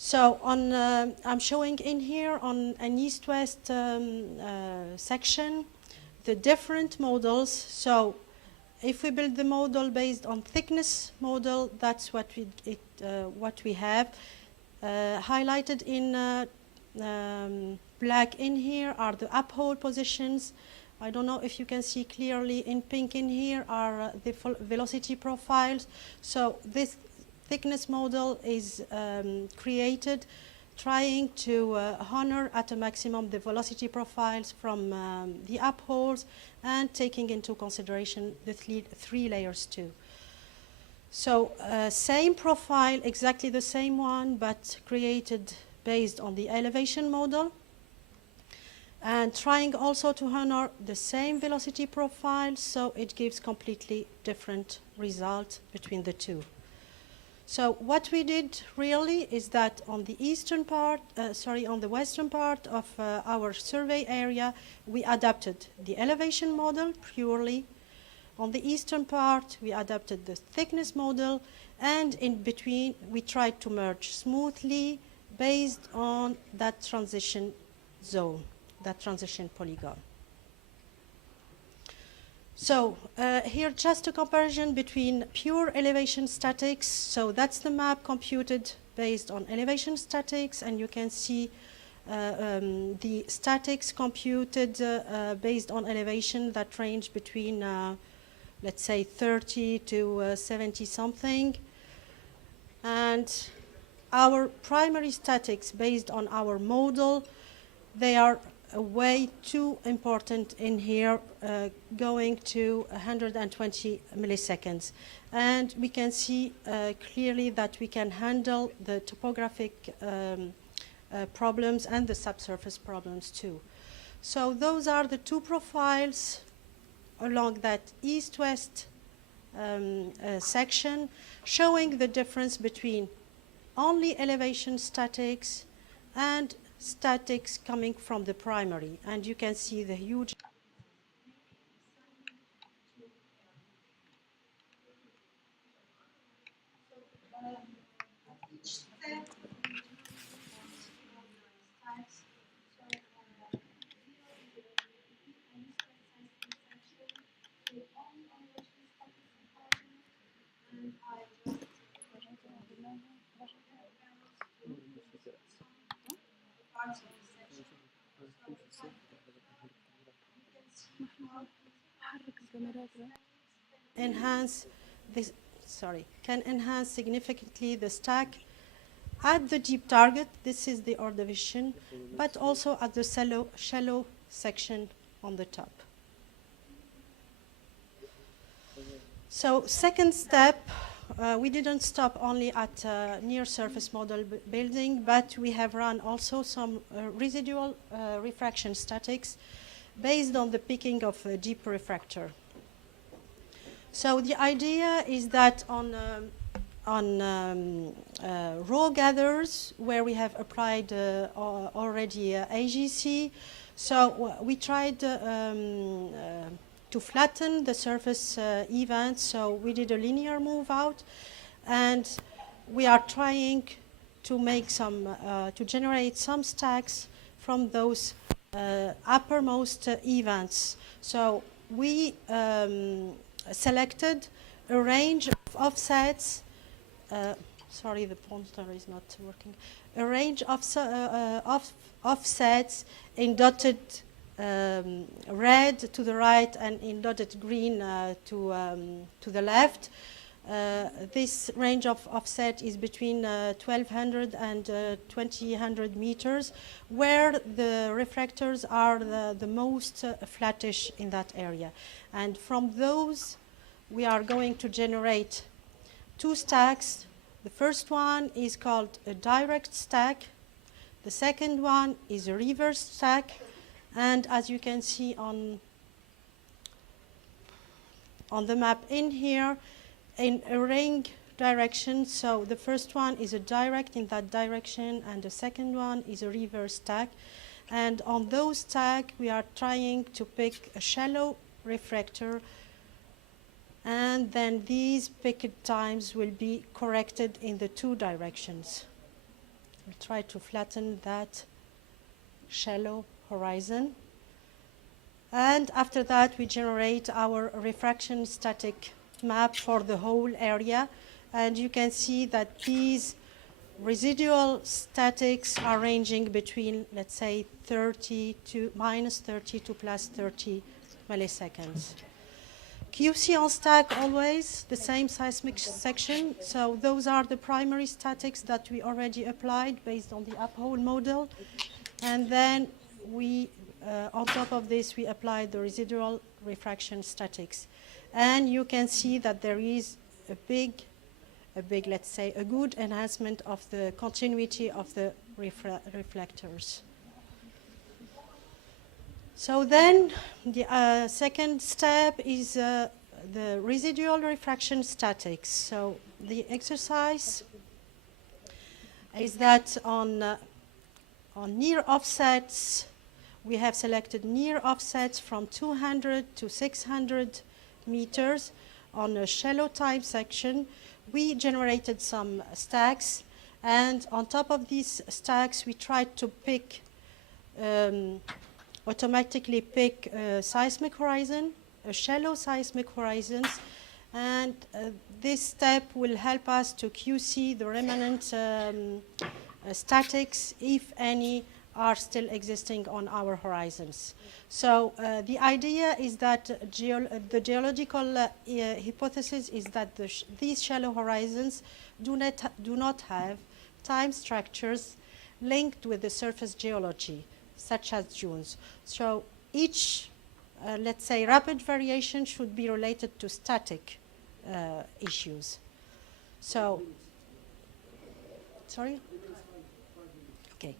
So I'm showing in here on an east-west section the different models. So if we build the model based on thickness model, that's what we have. Highlighted in black in here are the uphole positions. I don't know if you can see clearly. In pink in here are the velocity profiles. So this thickness model is created trying to honor at a maximum the velocity profiles from the upholes, and taking into consideration the 3 layers too. So same profile, exactly the same one, but created based on the elevation model, and trying also to honor the same velocity profile, so it gives completely different result between the 2. So what we did really is that on the eastern part, on the western part of our survey area, we adapted the elevation model purely. On the eastern part, we adapted the thickness model, and in between, we tried to merge smoothly based on that transition zone, that transition polygon. So here just a comparison between pure elevation statics. So that's the map computed based on elevation statics, and you can see the statics computed based on elevation that range between, let's say, 30 to 70 something. And our primary statics based on our model, they are way too important in here, going to 120 milliseconds. And we can see clearly that we can handle the topographic problems and the subsurface problems too. So those are the two profiles along that east-west section, showing the difference between only elevation statics and statics coming from the primary. And you can see the huge enhance this, can enhance significantly the stack at the deep target. This is the Ordovician, but also at the shallow section on the top. So second step, we didn't stop only at near surface model building, but we have run also some residual refraction statics based on the picking of a deep refractor. So the idea is that on raw gathers where we have applied already AGC, so we tried to flatten the surface events. So we did a linear move out, and we are trying to make some, to generate some stacks from those uppermost events. So we selected a range of offsets. Sorry, the pointer is not working. A range of offsets in dotted red to the right and in dotted green to the left. This range of offset is between 1,200 and 2,000 meters, where the refractors are the most flattish in that area. And from those, we are going to generate two stacks. The first one is called a direct stack. The second one is a reverse stack. And as you can see on the map in here, in a ring direction, so the first one is a direct in that direction, and the second one is a reverse stack. And on those stacks, we are trying to pick a shallow refractor, and then these picket times will be corrected in the two directions. We'll try to flatten that shallow horizon. And after that, we generate our refraction static map for the whole area. And you can see that these residual statics are ranging between, let's say, 30 to minus 30 to plus 30 milliseconds. QC on stack always, the same seismic section. So those are the primary statics that we already applied based on the uphole model. And then we, on top of this, we applied the residual refraction statics. And you can see that there is a big, let's say, a good enhancement of the continuity of the reflectors. So then the second step is the residual refraction statics. So the exercise is that on near offsets, we have selected near offsets from 200 to 600 meters on a shallow time section. We generated some stacks, and on top of these stacks, we tried to pick automatically pick a seismic horizon shallow seismic horizons, and this step will help us to QC the remnant statics, if any, are still existing on our horizons. So the idea is that the geological hypothesis is that these shallow horizons do not have time structures linked with the surface geology, such as dunes. So each, let's say, rapid variation should be related to static issues. So, sorry? Okay.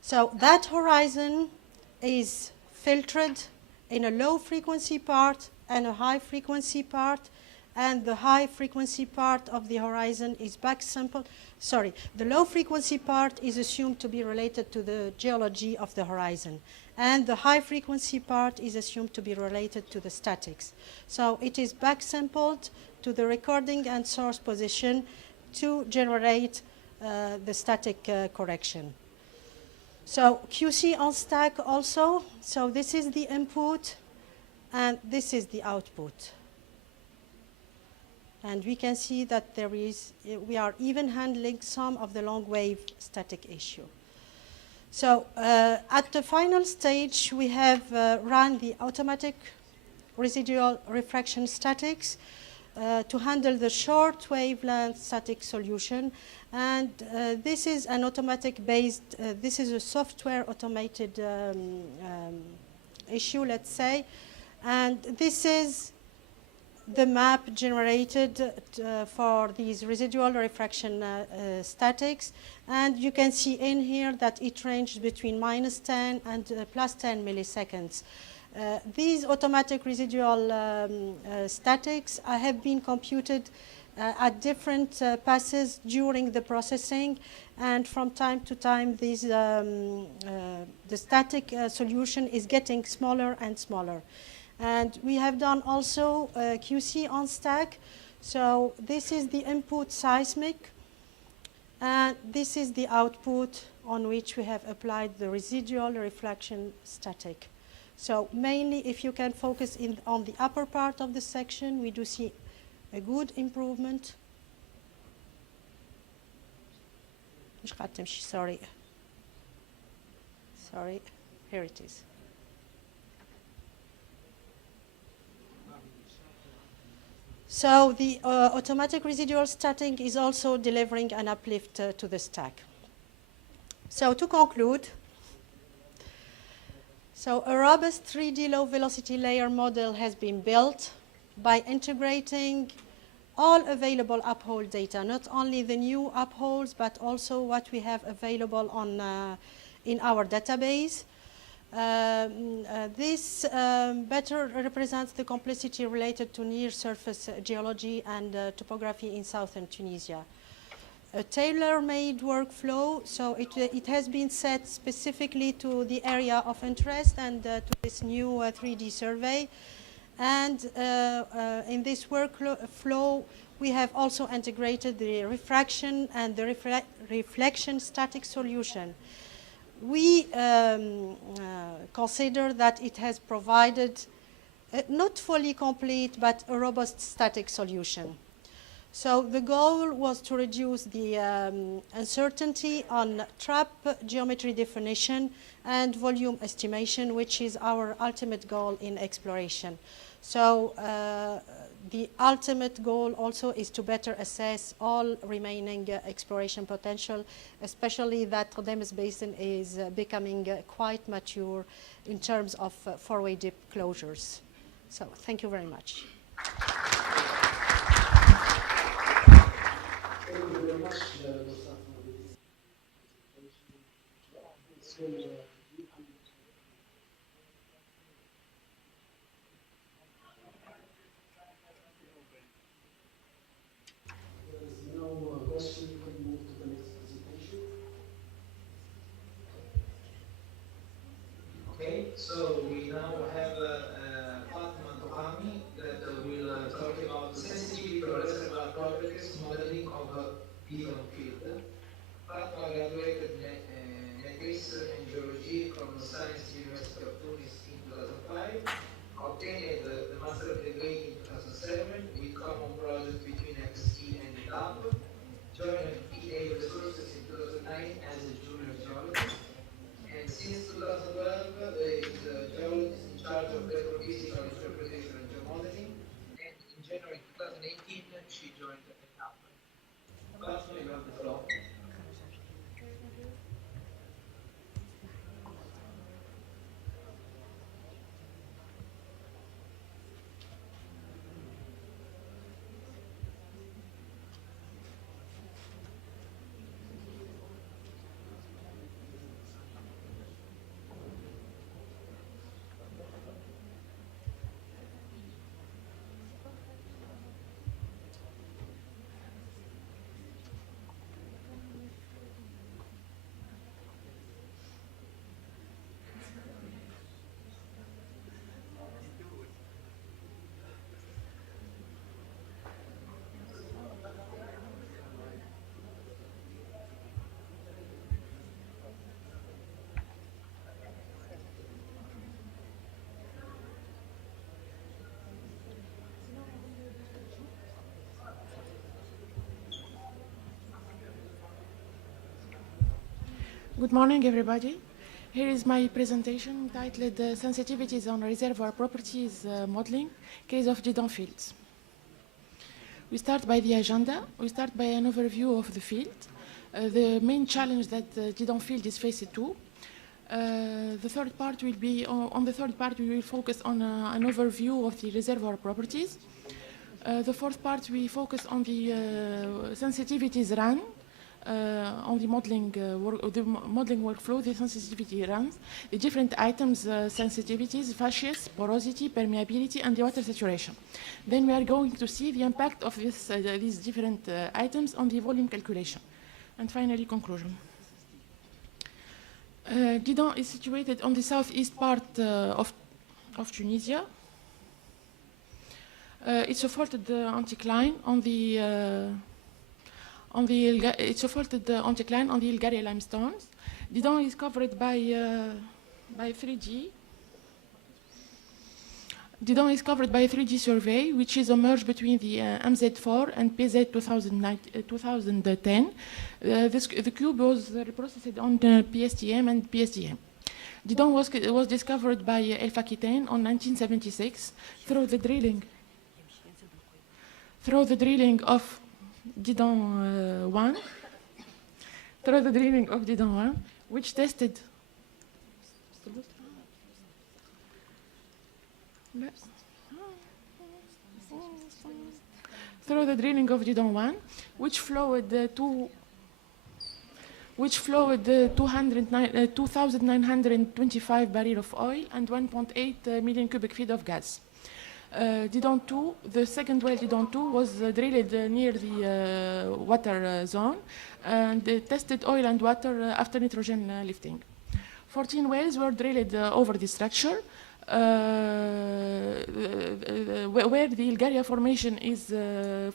So that horizon is filtered in a low frequency part and a high frequency part, and the high frequency part of the horizon is back sampled. Sorry, the low frequency part is assumed to be related to the geology of the horizon, and the high frequency part is assumed to be related to the statics. So it is back sampled to the recording and source position to generate the static correction. So QC on stack also. So this is the input, and this is the output. And we can see that we are even handling some of the long wave static issue. So at the final stage, we have run the automatic residual refraction statics to handle the short wavelength static solution. And this is an automatic based, this is a software automated issue, let's say. And this is the map generated for these residual refraction statics. And you can see in here that it ranges between -10 and +10 milliseconds. These automatic residual statics have been computed at different passes during the processing, and from time to time the static solution is getting smaller and smaller. And we have done also QC on stack. So this is the input seismic, and this is the output on which we have applied the residual reflection static. So mainly, if you can focus on the upper part of the section, we do see a good improvement. Sorry. Sorry, here it is. So the automatic residual static is also delivering an uplift to the stack. So to conclude, so a robust 3D low velocity layer model has been built by integrating all available uphole data, not only the new upholes, but also what we have available on, in our database. This better represents the complexity related to near-surface geology and topography in southern Tunisia. A tailor-made workflow, so it has been set specifically to the area of interest and to this new 3D survey. And in this workflow, we have also integrated the refraction and the reflection static solution. We consider that it has provided not fully complete, but a robust static solution. So the goal was to reduce the uncertainty on trap geometry definition and volume estimation, which is our ultimate goal in exploration. So the ultimate goal also is to better assess all remaining exploration potential, especially that Gdemes Basin is becoming quite mature in terms of four-way dip closures. So thank you very much. Thank you very much, Mustafa, for this presentation. There is no question. We can move to the next presentation. Okay, so we now have Fatma Tohami that will talk about the sensitivity to reservoir properties modeling of Piton field. Fatma graduated in in geology Good morning, everybody. Here is my presentation titled Sensitivities on Reservoir Properties Modeling, Case of Didon Fields. We start by the agenda. We start by an overview of the field, the main challenge that the Didon field is faced to. The third part will be, on the third part, we will focus on an overview of the reservoir properties. The fourth part, we focus on the sensitivities run, on the modeling, modeling workflow, the sensitivity runs, the different items, sensitivities, facies, porosity, permeability, and the water saturation. Then we are going to see the impact of this, these different items on the volume calculation. And finally, conclusion. Didon is situated on the southeast part of Tunisia. It's a faulted anticline on the anticline on the Ilgaria limestones. Didon is covered by 3D. Didon is covered by a 3D survey, which is a merge between the MZ4 and PZ 2010. The cube was reprocessed on PSTM and PSDM. Didon was discovered by Elf Aquitaine on 1976 through the drilling of Didon 1, which tested through the drilling of Didon 1, which flowed 2,925 barrels of oil and 1.8 million cubic feet of gas. Didon 2, the second well Didon 2 was drilled near the water zone and tested oil and water after nitrogen lifting. 14 wells were drilled over the structure where the Ilgaria formation is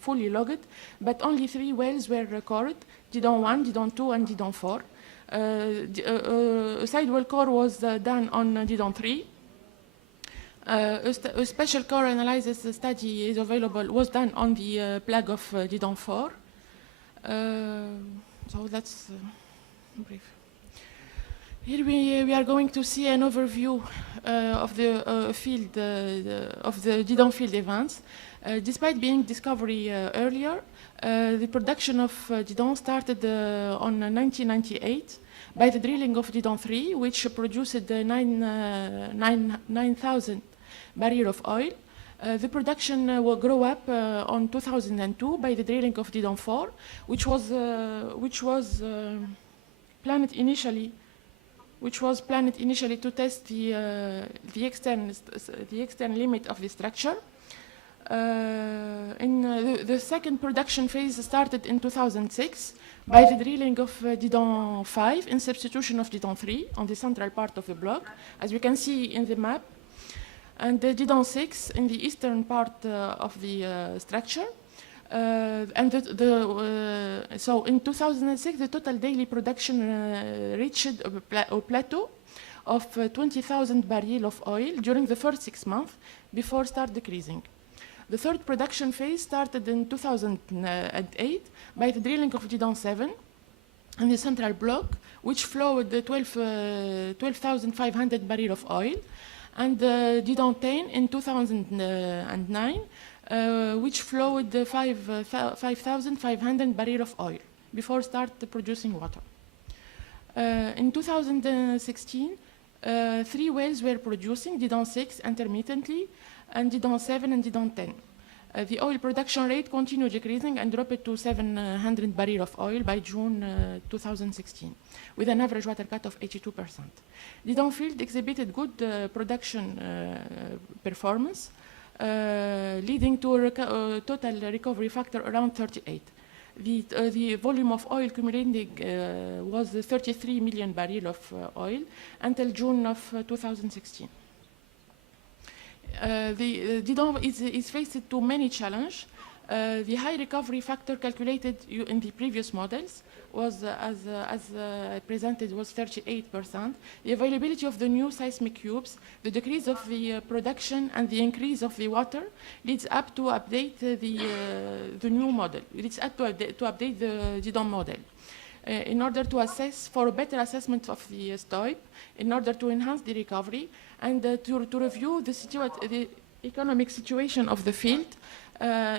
fully logged, but only 3 wells were recorded, Didon 1, Didon 2, and Didon 4. A sidewall core was done on Didon 3. A special core analysis study is available, was done on the plug of Didon 4. So that's brief. Here we are going to see an overview of the field, of the Didon field events. Despite being discovery earlier, the production of Didon started on 1998 by the drilling of Didon 3, which produced 9,000 barrels of oil. The production will grow up on 2002 by the drilling of Didon 4, which was planned initially to test the external limit of the structure. The second production phase started in 2006 by the drilling of Didon 5 in substitution of Didon 3 on the central part of the block, as you can see in the map, and Didon 6 in the eastern part of the structure. So in 2006, the total daily production reached a plateau of 20,000 barrels of oil during the first 6 months before start decreasing. The third production phase started in 2008 by the drilling of Didon 7 in the central block, which flowed 12,500 barrels of oil, and Didon 10 in 2009, which flowed 5,500 barrels of oil before start producing water. In 2016, 3 wells were producing, Didon 6 intermittently, and Didon 7 and Didon 10. The oil production rate continued decreasing and dropped to 700 barrels of oil by June 2016, with an average water cut of 82%. Didon field exhibited good production performance, leading to a total recovery factor around 38. The volume of oil accumulating was 33 million barrels of oil until June of 2016. Didon is faced to many challenges. The high recovery factor calculated in the previous models was, as presented, was 38%. The availability of the new seismic cubes, the decrease of the production, and the increase of the water leads up to update the new model. Leads up to update the Didon model. in order to assess for a better assessment of the STOIP, in order to enhance the recovery, and to review the economic situation of the field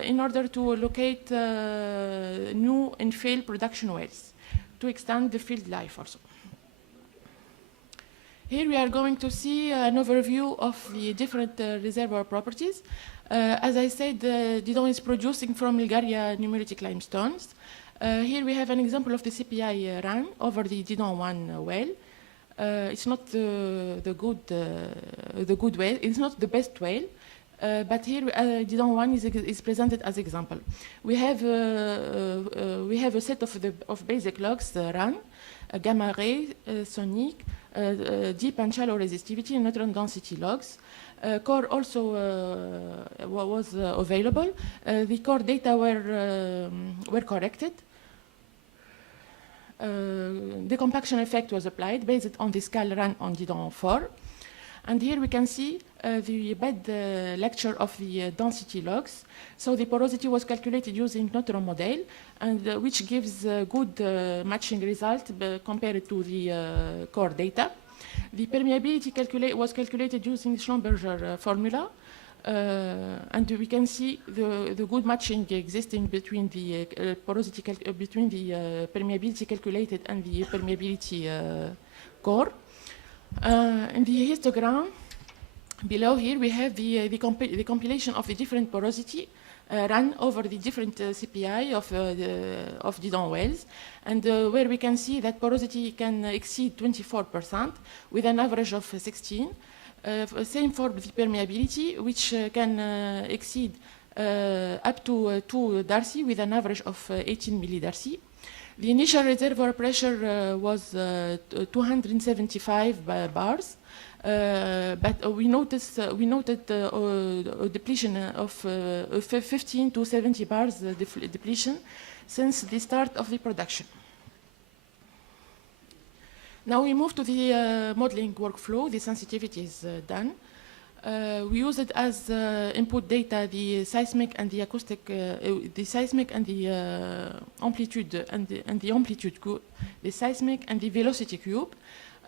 in order to locate new infill production wells to extend the field life also. Here we are going to see an overview of the different reservoir properties. As I said, Didon is producing from Bulgaria nummulitic limestones. Here we have an example of the CPI run over the Didon 1 well. It's not the good well. It's not the best well, but here Didon 1 is presented as example. We have a set of basic logs run, gamma ray, sonic, deep and shallow resistivity, and neutron density logs. Core also was available. The core data were corrected. The compaction effect was applied based on the scale run on Didon 4. And here we can see the bed lecture of the density logs. So the porosity was calculated using neutron model, and which gives good matching result compared to the core data. The permeability was calculated using Schlumberger formula, and we can see the good matching existing between the porosity between the permeability calculated and the permeability core. In the histogram below here, we have the compilation of the different porosity run over the different CPI of Didon wells, and where we can see that porosity can exceed 24% with an average of 16. Same for the permeability, which can exceed up to 2 Darcy with an average of 18 millidarcy. The initial reservoir pressure was 275 bars, but we noted a depletion of 15 to 70 bars depletion since the start of the production. Now we move to the modeling workflow. The sensitivity is done. We use it as input data, the seismic and the acoustic, the seismic and the amplitude and the amplitude cube, the seismic and the velocity cube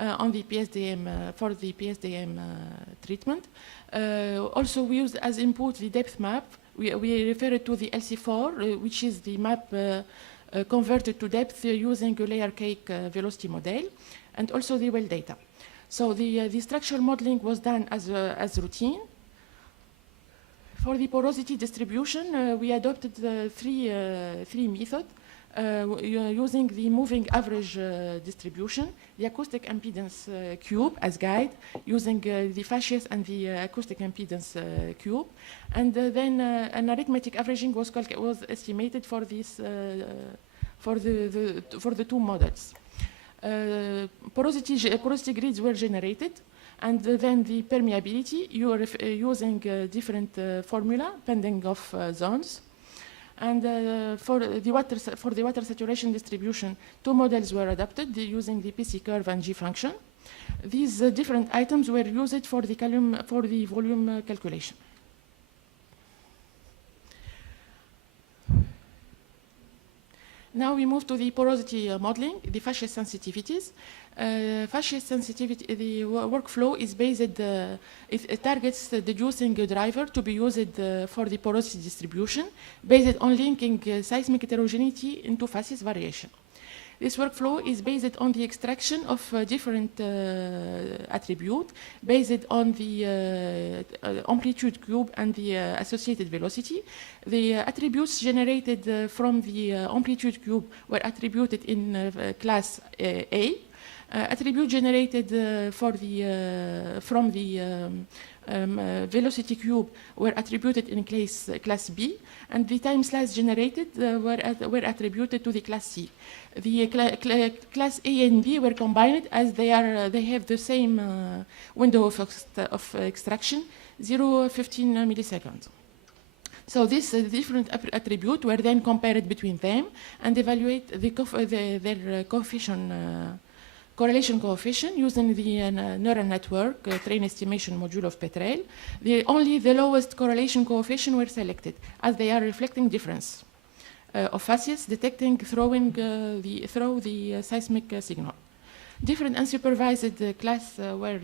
on the PSDM for the PSDM treatment. Also, we use as input the depth map. We refer it to the LC4, which is the map converted to depth using a layer cake velocity model, and also the well data. So the structural modeling was done as routine. For the porosity distribution, we adopted three methods using the moving average distribution, the acoustic impedance cube as guide, using the facies and the acoustic impedance cube, and then an arithmetic averaging was estimated for this for the two models. Porosity grids were generated, and then the permeability, you are using different formula depending of zones. And for the water saturation distribution, two models were adopted using the PC curve and G function. These different items were used for the volume calculation. Now we move to the porosity modeling, the facies sensitivities. Facies sensitivity, the workflow is based, it targets deducing a driver to be used for the porosity distribution based on linking seismic heterogeneity into facies variation. This workflow is based on the extraction of different attributes based on the amplitude cube and the associated velocity. The attributes generated from the amplitude cube were attributed in class A. Attribute generated from the velocity cube were attributed in class B, and the time slice generated were attributed to the class C. The class A and B were combined as they have the same window of extraction, 0.15 milliseconds. So these different attributes were then compared between them and evaluate their coefficient. Correlation coefficient using the neural network train estimation module of Petrel. Only the lowest correlation coefficient were selected as they are reflecting difference. of facies detecting through the seismic signal. Different unsupervised class were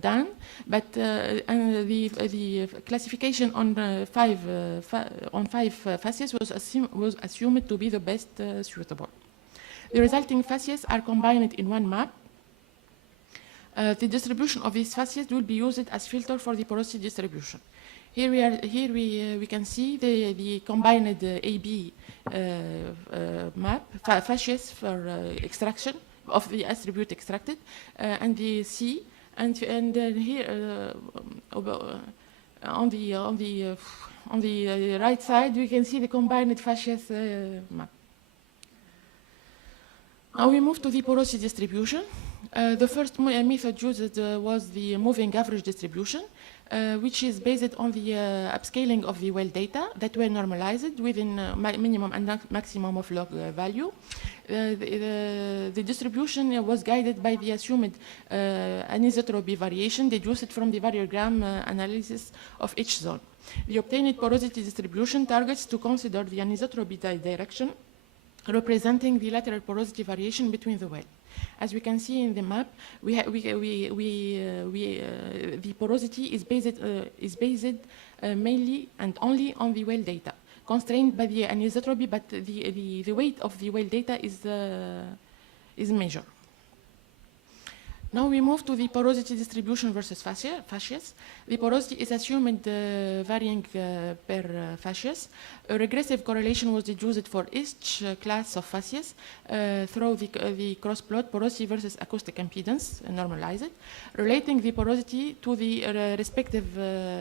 done, but and the classification on five facies was assumed to be the best suitable. The resulting facies are combined in one map. The distribution of these facies will be used as filter for the porosity distribution. Here we can see the combined AB map, facies for extraction of the attribute extracted, and the C, and here on the right side we can see the combined facies map. Now we move to the porosity distribution. The first method used was the moving average distribution, which is based on the upscaling of the well data that were normalized within minimum and maximum of log value. The distribution was guided by the assumed anisotropy variation deduced from the variogram analysis of each zone. The obtained porosity distribution targets to consider the anisotropy direction representing the lateral porosity variation between the well. As we can see in the map, the porosity is based mainly and only on the well data, constrained by the anisotropy, but the weight of the well data is measured. Now we move to the porosity distribution versus facies. The porosity is assumed varying per facies. A regressive correlation was deduced for each class of facies through the cross plot porosity versus acoustic impedance normalized, relating the porosity to the respective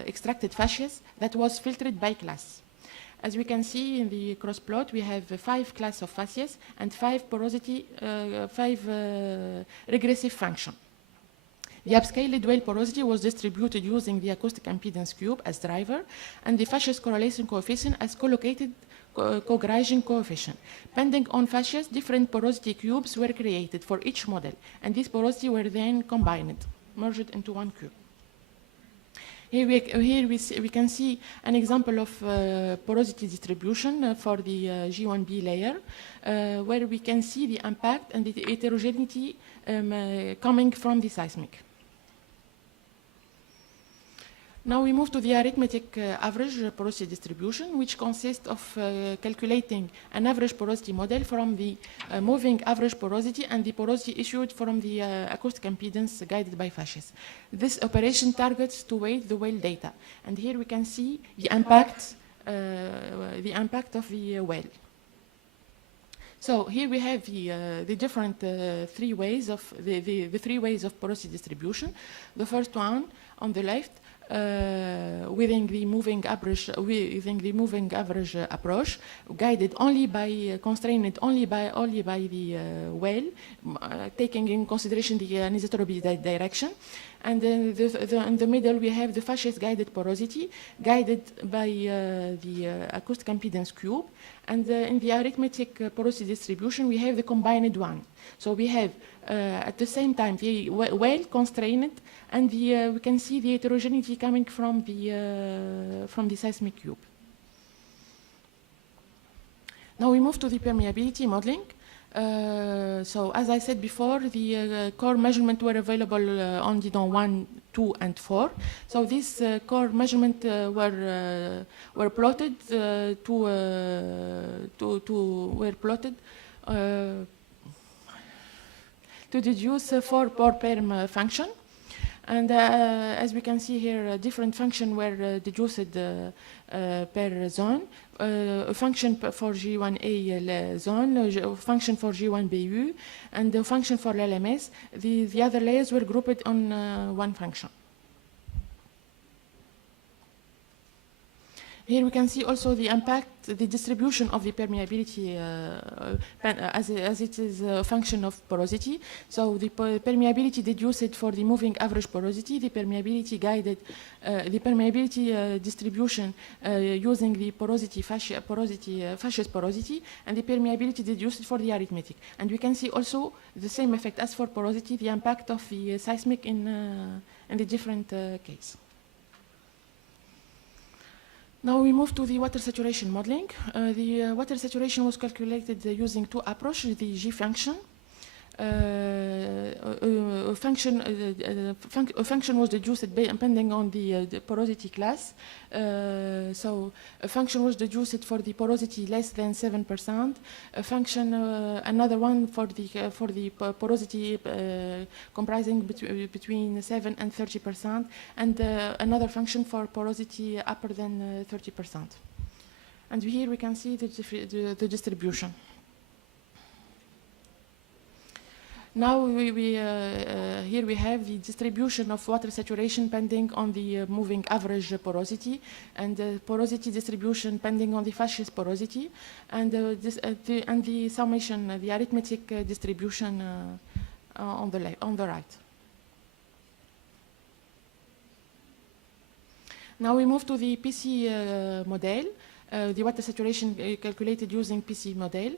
extracted facies that was filtered by class. As we can see in the cross plot, we have 5 classes of facies and 5 porosity, 5 regressive function. The upscaled well porosity was distributed using the acoustic impedance cube as driver and the facies correlation coefficient as collocated cogradation coefficient. Depending on facies, different porosity cubes were created for each model, and these porosity were then combined, merged into one cube. Here we can see an example of porosity distribution for the G1B layer, where we can see the impact and the heterogeneity coming from the seismic. Now we move to the arithmetic average porosity distribution, which consists of calculating an average porosity model from the moving average porosity and the porosity issued from the acoustic impedance guided by facies. This operation targets to weight the well data, and here we can see the impact of the well. So here we have the different three ways of the three ways of porosity distribution. The first one on the left. Within the moving average approach, guided only by constrained only by the well, taking in consideration the anisotropy direction, and then in the middle we have the facies guided porosity, guided by the acoustic impedance cube, and in the arithmetic porosity distribution we have the combined one. So we have at the same time the well constrained, and we can see the heterogeneity coming from the seismic cube. Now we move to the permeability modeling. So as I said before, the core measurements were available on Didon 1, 2, and 4. So these core measurements were plotted to deduce 4 perm function. And as we can see here, different functions were deduced per zone. A function for G1A zone, a function for G1BU, and a function for LMS. The other layers were grouped on one function. Here we can see also the impact, the distribution of the permeability as it is a function of porosity. So the permeability deduced for the moving average porosity, the permeability guided, the permeability distribution using the porosity facies porosity, and the permeability deduced for the arithmetic. And we can see also the same effect as for porosity, the impact of the seismic in the different case. Now we move to the water saturation modeling. The water saturation was calculated using two approaches, the G function. A function was deduced depending on the porosity class. So a function was deduced for the porosity less than 7%. A function, another one for the porosity comprising between 7 and 30%, and another function for porosity upper than 30%. And here we can see the distribution. Now here we have the distribution of water saturation depending on the moving average porosity, and the porosity distribution depending on the facies porosity, and the summation, the arithmetic distribution on the right. Now we move to the PC model. The water saturation calculated using PC model.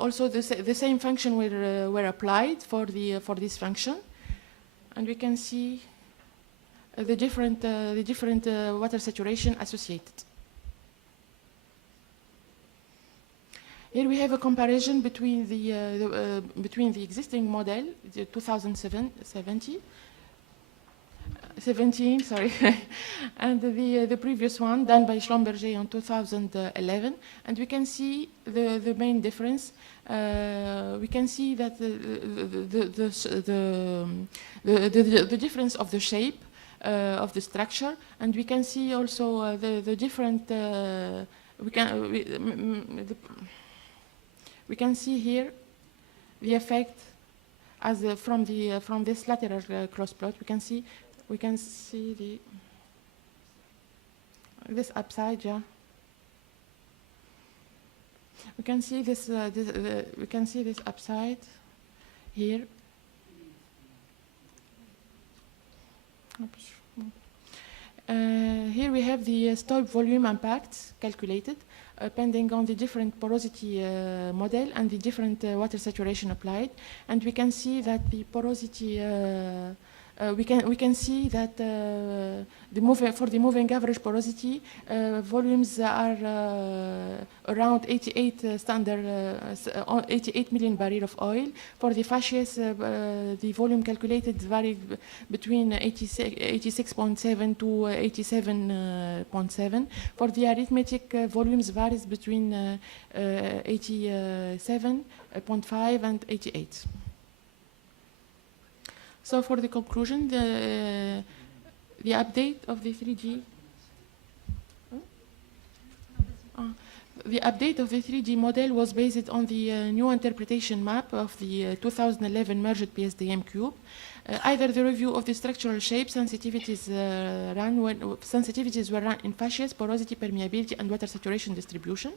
Also, the same function were applied for this function, and we can see the different water saturation associated. Here we have a comparison between the existing model, the 2017, sorry, and the previous one done by Schlumberger in 2011, and we can see the main difference. We can see that the difference of the shape of the structure, and we can see also the different. We can see here the effect as from this lateral cross plot. We can see this upside, yeah. We can see this. We can see this upside here. Here we have the stope volume impact calculated, depending on the different porosity model and the different water saturation applied, and we can see that the porosity. We can see that for the moving average porosity, volumes are around 88 million barrels of oil. For the facies, the volume calculated varied between 86.7 to 87.7. For the arithmetic, volumes varies between 87.5 and 88. So for the conclusion, the update of the 3G. The update of the 3D model was based on the new interpretation map of the 2011 merged PSDM cube. Either the review of the structural shape sensitivities were run in facies, porosity, permeability, and water saturation distribution.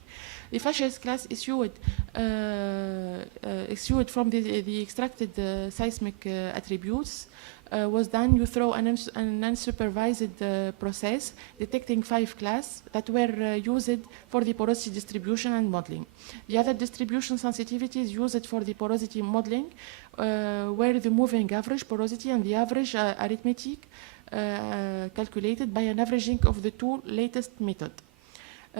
The facies class issued from the extracted seismic attributes was done through an unsupervised process detecting 5 classes that were used for the porosity distribution and modeling. The other distribution sensitivities used for the porosity modeling were the moving average porosity and the average arithmetic calculated by an averaging of the two latest methods.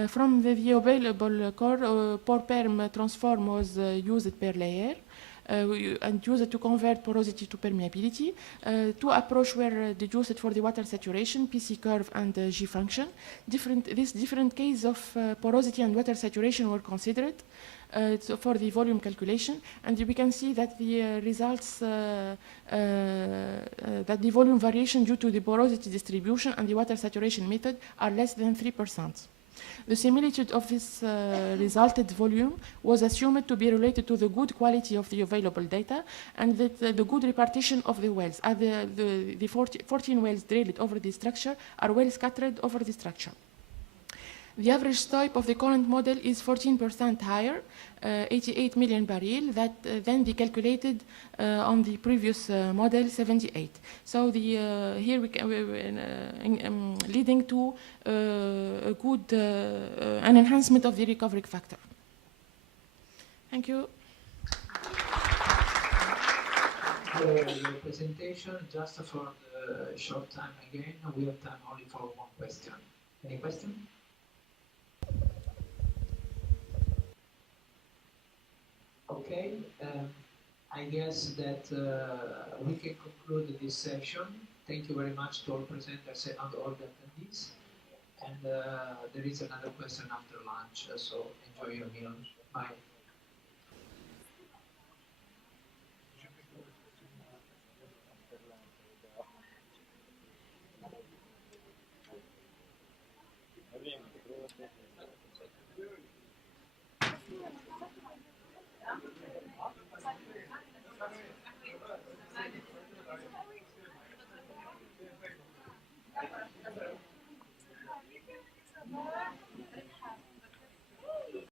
From the available core, perm transform was used per layer. And used to convert porosity to permeability. Two approaches were deduced for the water saturation, PC curve and G function. These different cases of porosity and water saturation were considered for the volume calculation, and we can see that the results, that the volume variation due to the porosity distribution and the water saturation method are less than 3%. The similitude of this resulted volume was assumed to be related to the good quality of the available data and that the good repartition of the wells. The 14 wells drilled over the structure are well scattered over the structure. The average stope of the current model is 14% higher, 88 million barrels, than the calculated on the previous model, 78. So here we can, leading to a good an enhancement of the recovery factor. Thank you. The presentation, just for the short time again, we have time only for one question. Any question? Okay, I guess that we can conclude this session. Thank you very much to all presenters and all the attendees. And there is another question after lunch, so enjoy your meal. Bye.